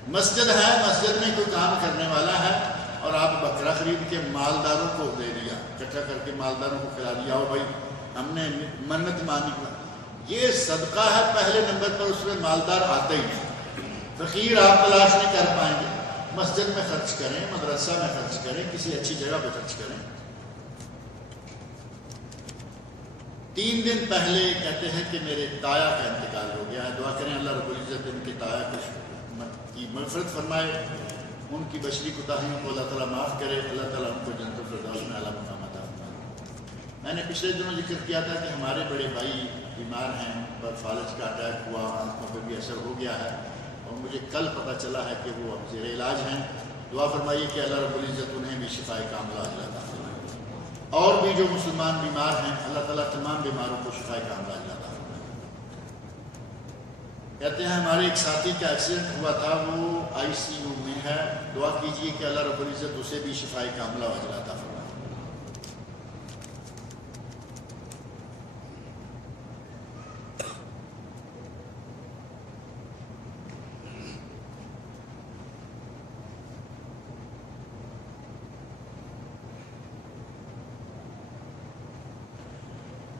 مسجد ہے، مسجد میں کوئی کام کرنے والا ہے اور آپ بکرا خرید کے مالداروں کو دے دیا، اکٹھا کر کے مالداروں کو کھلا دیا، ہو بھائی ہم نے منت مانی، یہ صدقہ ہے پہلے نمبر پر، اس میں مالدار آتے ہی نہیں۔ فقیر آپ تلاش نہیں کر پائیں گے۔ مسجد میں خرچ کریں، مدرسہ میں خرچ کریں، کسی اچھی جگہ پہ خرچ کریں۔ 3 دن پہلے کہتے ہیں کہ میرے تایا کا انتقال ہو گیا ہے، دعا کریں اللہ رب العزت ان کے تایا کی مغفرت فرمائے، ان کی بشری کوتاہیوں کو اللہ تعالیٰ معاف کرے، اللہ تعالیٰ ان کو جنت الفردوس میں اعلیٰ مقام عطا فرمائے۔ میں نے پچھلے دنوں ذکر کیا تھا کہ ہمارے بڑے بھائی بیمار ہیں، پر فالج کا اٹیک ہوا، آنکھوں پہ بھی اثر ہو گیا ہے، اور مجھے کل پتہ چلا ہے کہ وہ اب زیر علاج ہیں۔ دعا فرمائیے کہ اللہ رب العزت انہیں بھی شفائے کاملہ عاجلہ عطا فرمائے، اور بھی جو مسلمان بیمار ہیں اللہ تعالیٰ تمام بیماروں کو شفائے کاملہ عاجلہ عطا فرمائے۔ کہتے ہیں ہمارے ایک ساتھی کا ایکسیڈنٹ ہوا تھا، وہ ICU میں ہے، دعا کیجئے کہ اللہ رب العزت اسے بھی شفائے کاملہ عاجلہ عطا فرمائے۔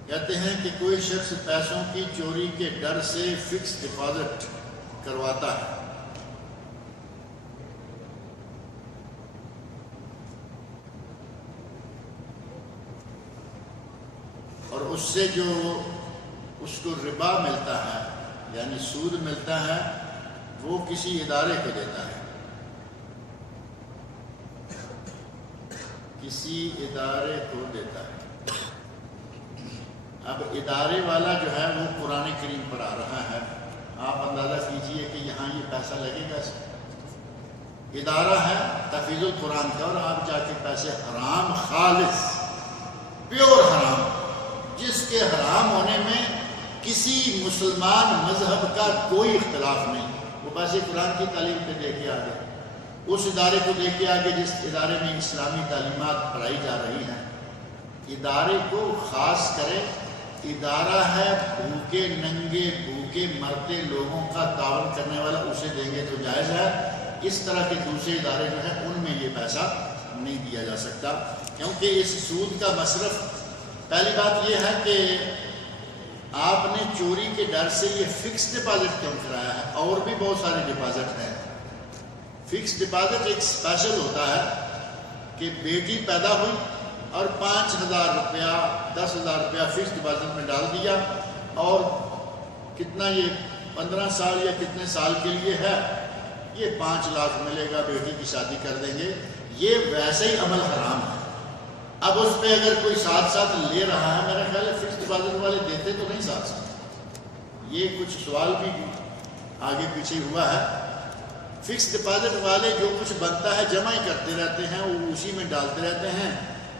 کہتے ہیں کہ کوئی شخص پیسوں کی چوری کے ڈر سے فکس ڈپازٹ کرواتا ہے، اور اس سے جو اس کو ربا ملتا ہے یعنی سود ملتا ہے وہ کسی ادارے کو دیتا ہے، کسی ادارے کو دیتا ہے۔ اب ادارے والا جو ہے وہ قرآن کریم پر آ رہا ہے، آپ اندازہ کیجئے کہ یہاں یہ پیسہ لگے گا۔ ادارہ ہے تحفیظ القرآن کا، اور آپ جا کے پیسے حرام، خالص پیور حرام، جس کے حرام ہونے میں کسی مسلمان مذہب کا کوئی اختلاف نہیں، وہ پیسے قرآن کی تعلیم پہ دے کے آگے، اس ادارے کو دے کے آگے جس ادارے میں اسلامی تعلیمات پڑھائی جا رہی ہیں۔ ادارے کو خاص کرے، ادارہ ہے بھوکے ننگے بھوکے مرتے لوگوں کا تعاون کرنے والا، اسے دیں گے تو جائز ہے۔ اس طرح کے دوسرے ادارے جو ہیں ان میں یہ پیسہ نہیں دیا جا سکتا، کیونکہ اس سود کا مصرف، پہلی بات یہ ہے کہ آپ نے چوری کے ڈر سے یہ فکس ڈپازٹ کیوں کرایا ہے؟ اور بھی بہت سارے ڈپازٹ ہیں. فکس ڈپازٹ ایک اسپیشل ہوتا ہے کہ بیٹی پیدا ہوئی اور 5,000 روپیہ 10,000 روپیہ فکس ڈپازٹ میں ڈال دیا، اور کتنا یہ 15 سال یا کتنے سال کے لیے ہے، یہ 5 لاکھ ملے گا، بیٹی کی شادی کر دیں گے. یہ ویسے ہی عمل حرام ہے. اب اس پہ اگر کوئی ساتھ ساتھ لے رہا ہے، میرا خیال ہے فکس ڈپازٹ والے دیتے تو نہیں ساتھ ساتھ. یہ کچھ سوال بھی آگے پیچھے ہوا ہے. فکس ڈپازٹ والے جو کچھ بنتا ہے جمع ہی کرتے رہتے ہیں، وہ اسی میں ڈالتے رہتے ہیں.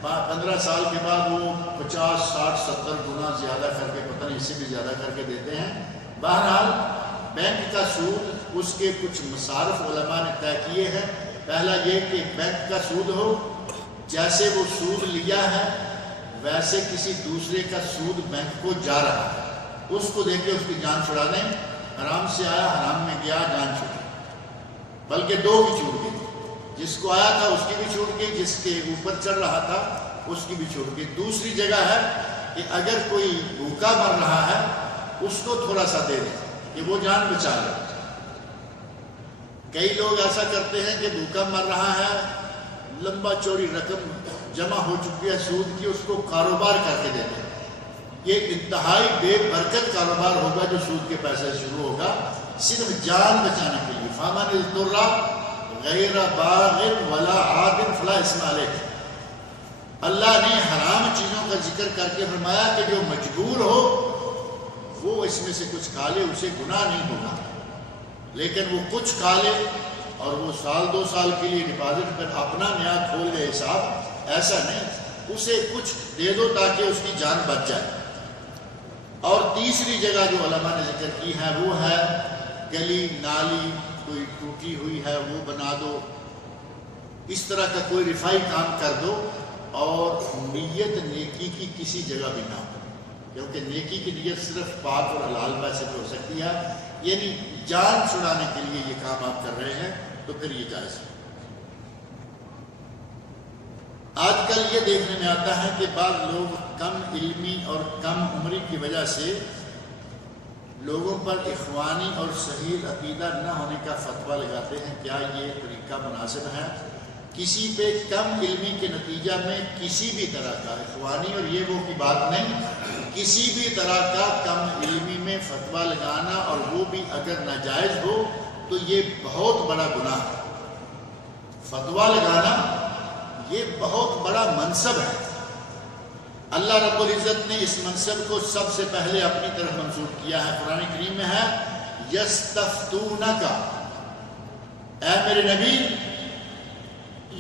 15 سال کے بعد وہ 50 60 70 گنا زیادہ کر کے، پتہ نہیں اس سے بھی زیادہ کر کے دیتے ہیں. بہرحال بینک کا سود، اس کے کچھ مصارف علماء نے طے کیے ہیں. پہلا یہ کہ بینک کا سود ہو، جیسے وہ سود لیا ہے ویسے کسی دوسرے کا سود بینک کو جا رہا ہے، اس کو دے کے اس کی جان چھڑا دیں. حرام سے آیا، حرام میں گیا، جان چھوٹی. بلکہ 2 کی چھوٹ گئی، جس کو آیا تھا اس کی بھی چھوٹ گئی، جس کے اوپر چڑھ رہا تھا اس کی بھی چھوٹ گئی. دوسری جگہ ہے کہ اگر کوئی بھوکا مر رہا ہے اس کو تھوڑا سا دے دیں کہ وہ جان بچا لے. کئی لوگ ایسا کرتے ہیں کہ بھوکا مر رہا ہے، لمبا چوڑی رقم جمع ہو چکی ہے سود کی، اس کو کاروبار کر کے دیتے ہیں. یہ انتہائی بے برکت کاروبار ہوگا جو سود کے پیسے شروع ہوگا، صرف جان بچانے کے لیے. فَمَنِ اضْطُرَّ غَيْرَ بَاغٍ وَلَا عَادٍ فَلَا إِثْمَ عَلَيْهِ. اللہ نے حرام چیزوں کا ذکر کر کے فرمایا کہ جو مجبور ہو وہ اس میں سے کچھ کھا لے، اسے گناہ نہیں ہوگا. لیکن وہ کچھ کھا لے اور وہ سال 2 سال کے لیے ڈپازٹ پر اپنا نیا کھول دے حساب، ایسا نہیں. اسے کچھ دے دو تاکہ اس کی جان بچ جائے. اور تیسری جگہ جو علماء نے ذکر کی ہے وہ ہے گلی نالی کوئی ٹوٹی ہوئی ہے وہ بنا دو، اس طرح کا کوئی رفائی کام کر دو، اور نیت نیکی کی کسی جگہ بھی نہ ہو، کیونکہ نیکی کی نیت صرف پاک اور حلال پیسے پہ ہو سکتی ہے. یعنی جان چھڑانے کے لیے یہ کام آپ کر رہے ہیں تو پھر یہ جائز ہے. آج کل یہ دیکھنے میں آتا ہے کہ بعض لوگ کم علمی اور کم عمری کی وجہ سے لوگوں پر اخوانی اور صحیح عقیدہ نہ ہونے کا فتویٰ لگاتے ہیں. کیا یہ طریقہ مناسب ہے؟ کسی پہ کم علمی کے نتیجہ میں کسی بھی طرح کا اخوانی اور یہ وہ کی بات نہیں، کسی بھی طرح کا کم علمی میں فتویٰ لگانا، اور وہ بھی اگر ناجائز ہو تو یہ بہت بڑا گناہ ہے. فتویٰ لگانا یہ بہت بڑا منصب ہے. اللہ رب العزت نے اس منصب کو سب سے پہلے اپنی طرف منسوب کیا ہے. قرآن کریم میں ہے یستفتونک، اے میرے نبی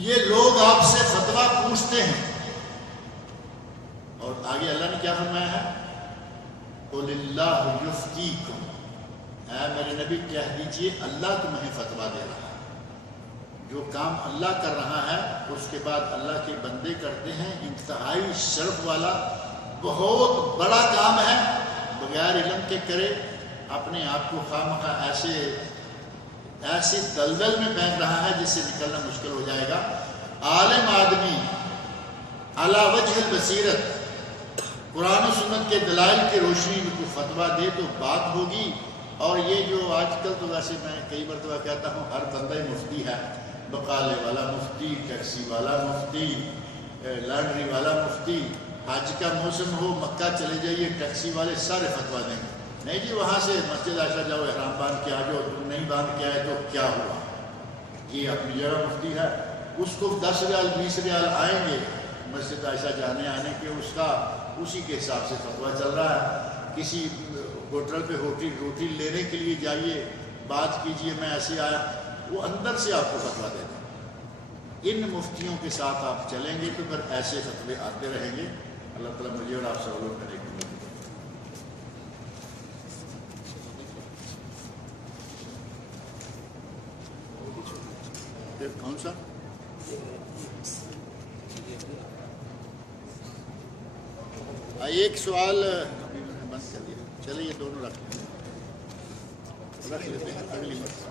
یہ لوگ آپ سے فتویٰ پوچھتے ہیں. اور آگے اللہ نے کیا فرمایا ہے؟ قُلِ اللَّهُ يُفْتِيكُمْ، اے میرے نبی کہہ دیجئے اللہ تمہیں فتویٰ دے رہا ہے. جو کام اللہ کر رہا ہے اس کے بعد اللہ کے بندے کرتے ہیں. انتہائی شرف والا بہت بڑا کام ہے، بغیر علم کے کرے، اپنے آپ کو خواہ ایسے دلدل میں پھینک رہا ہے جس سے نکلنا مشکل ہو جائے گا. عالم آدمی علی وجہ البصیرت قرآن و سنت کے دلائل کی روشنی میں کوئی فتویٰ دے تو بات ہوگی. اور یہ جو آج کل تو ویسے میں کئی مرتبہ کہتا ہوں ہر بندہ مفتی ہے، بقالے والا مفتی، ٹیکسی والا مفتی، لانڈری والا مفتی. حج کا موسم ہو مکہ چلے جائیے، ٹیکسی والے سارے فتویٰ دیں گے. نہیں جی وہاں سے مسجد عائشہ جاؤ، احرام باندھ کے آ جاؤ، تم نہیں باندھ کے آئے تو کیا ہوا؟ یہ اپنی جگہ مفتی ہے، اس کو 10 ریال 20 ریال آئیں گے مسجد عائشہ جانے آنے کے، اس کا اسی کے حساب سے فتویٰ چل رہا ہے. کسی ہوٹل پہ روٹی لینے کے لیے جائیے، بات کیجئے میں ایسے آیا، وہ اندر سے آپ کو فتویٰ دے دیں. ان مفتیوں کے ساتھ آپ چلیں گے تو پھر ایسے فتوے آتے رہیں گے. اللہ تعالیٰ مجھے اور آپ سب لوگ کرے گا. کون سا ایک سوال بند کر دیا، چلے یہ دونوں رکھ لیتے ہیں اگلی مرتبہ.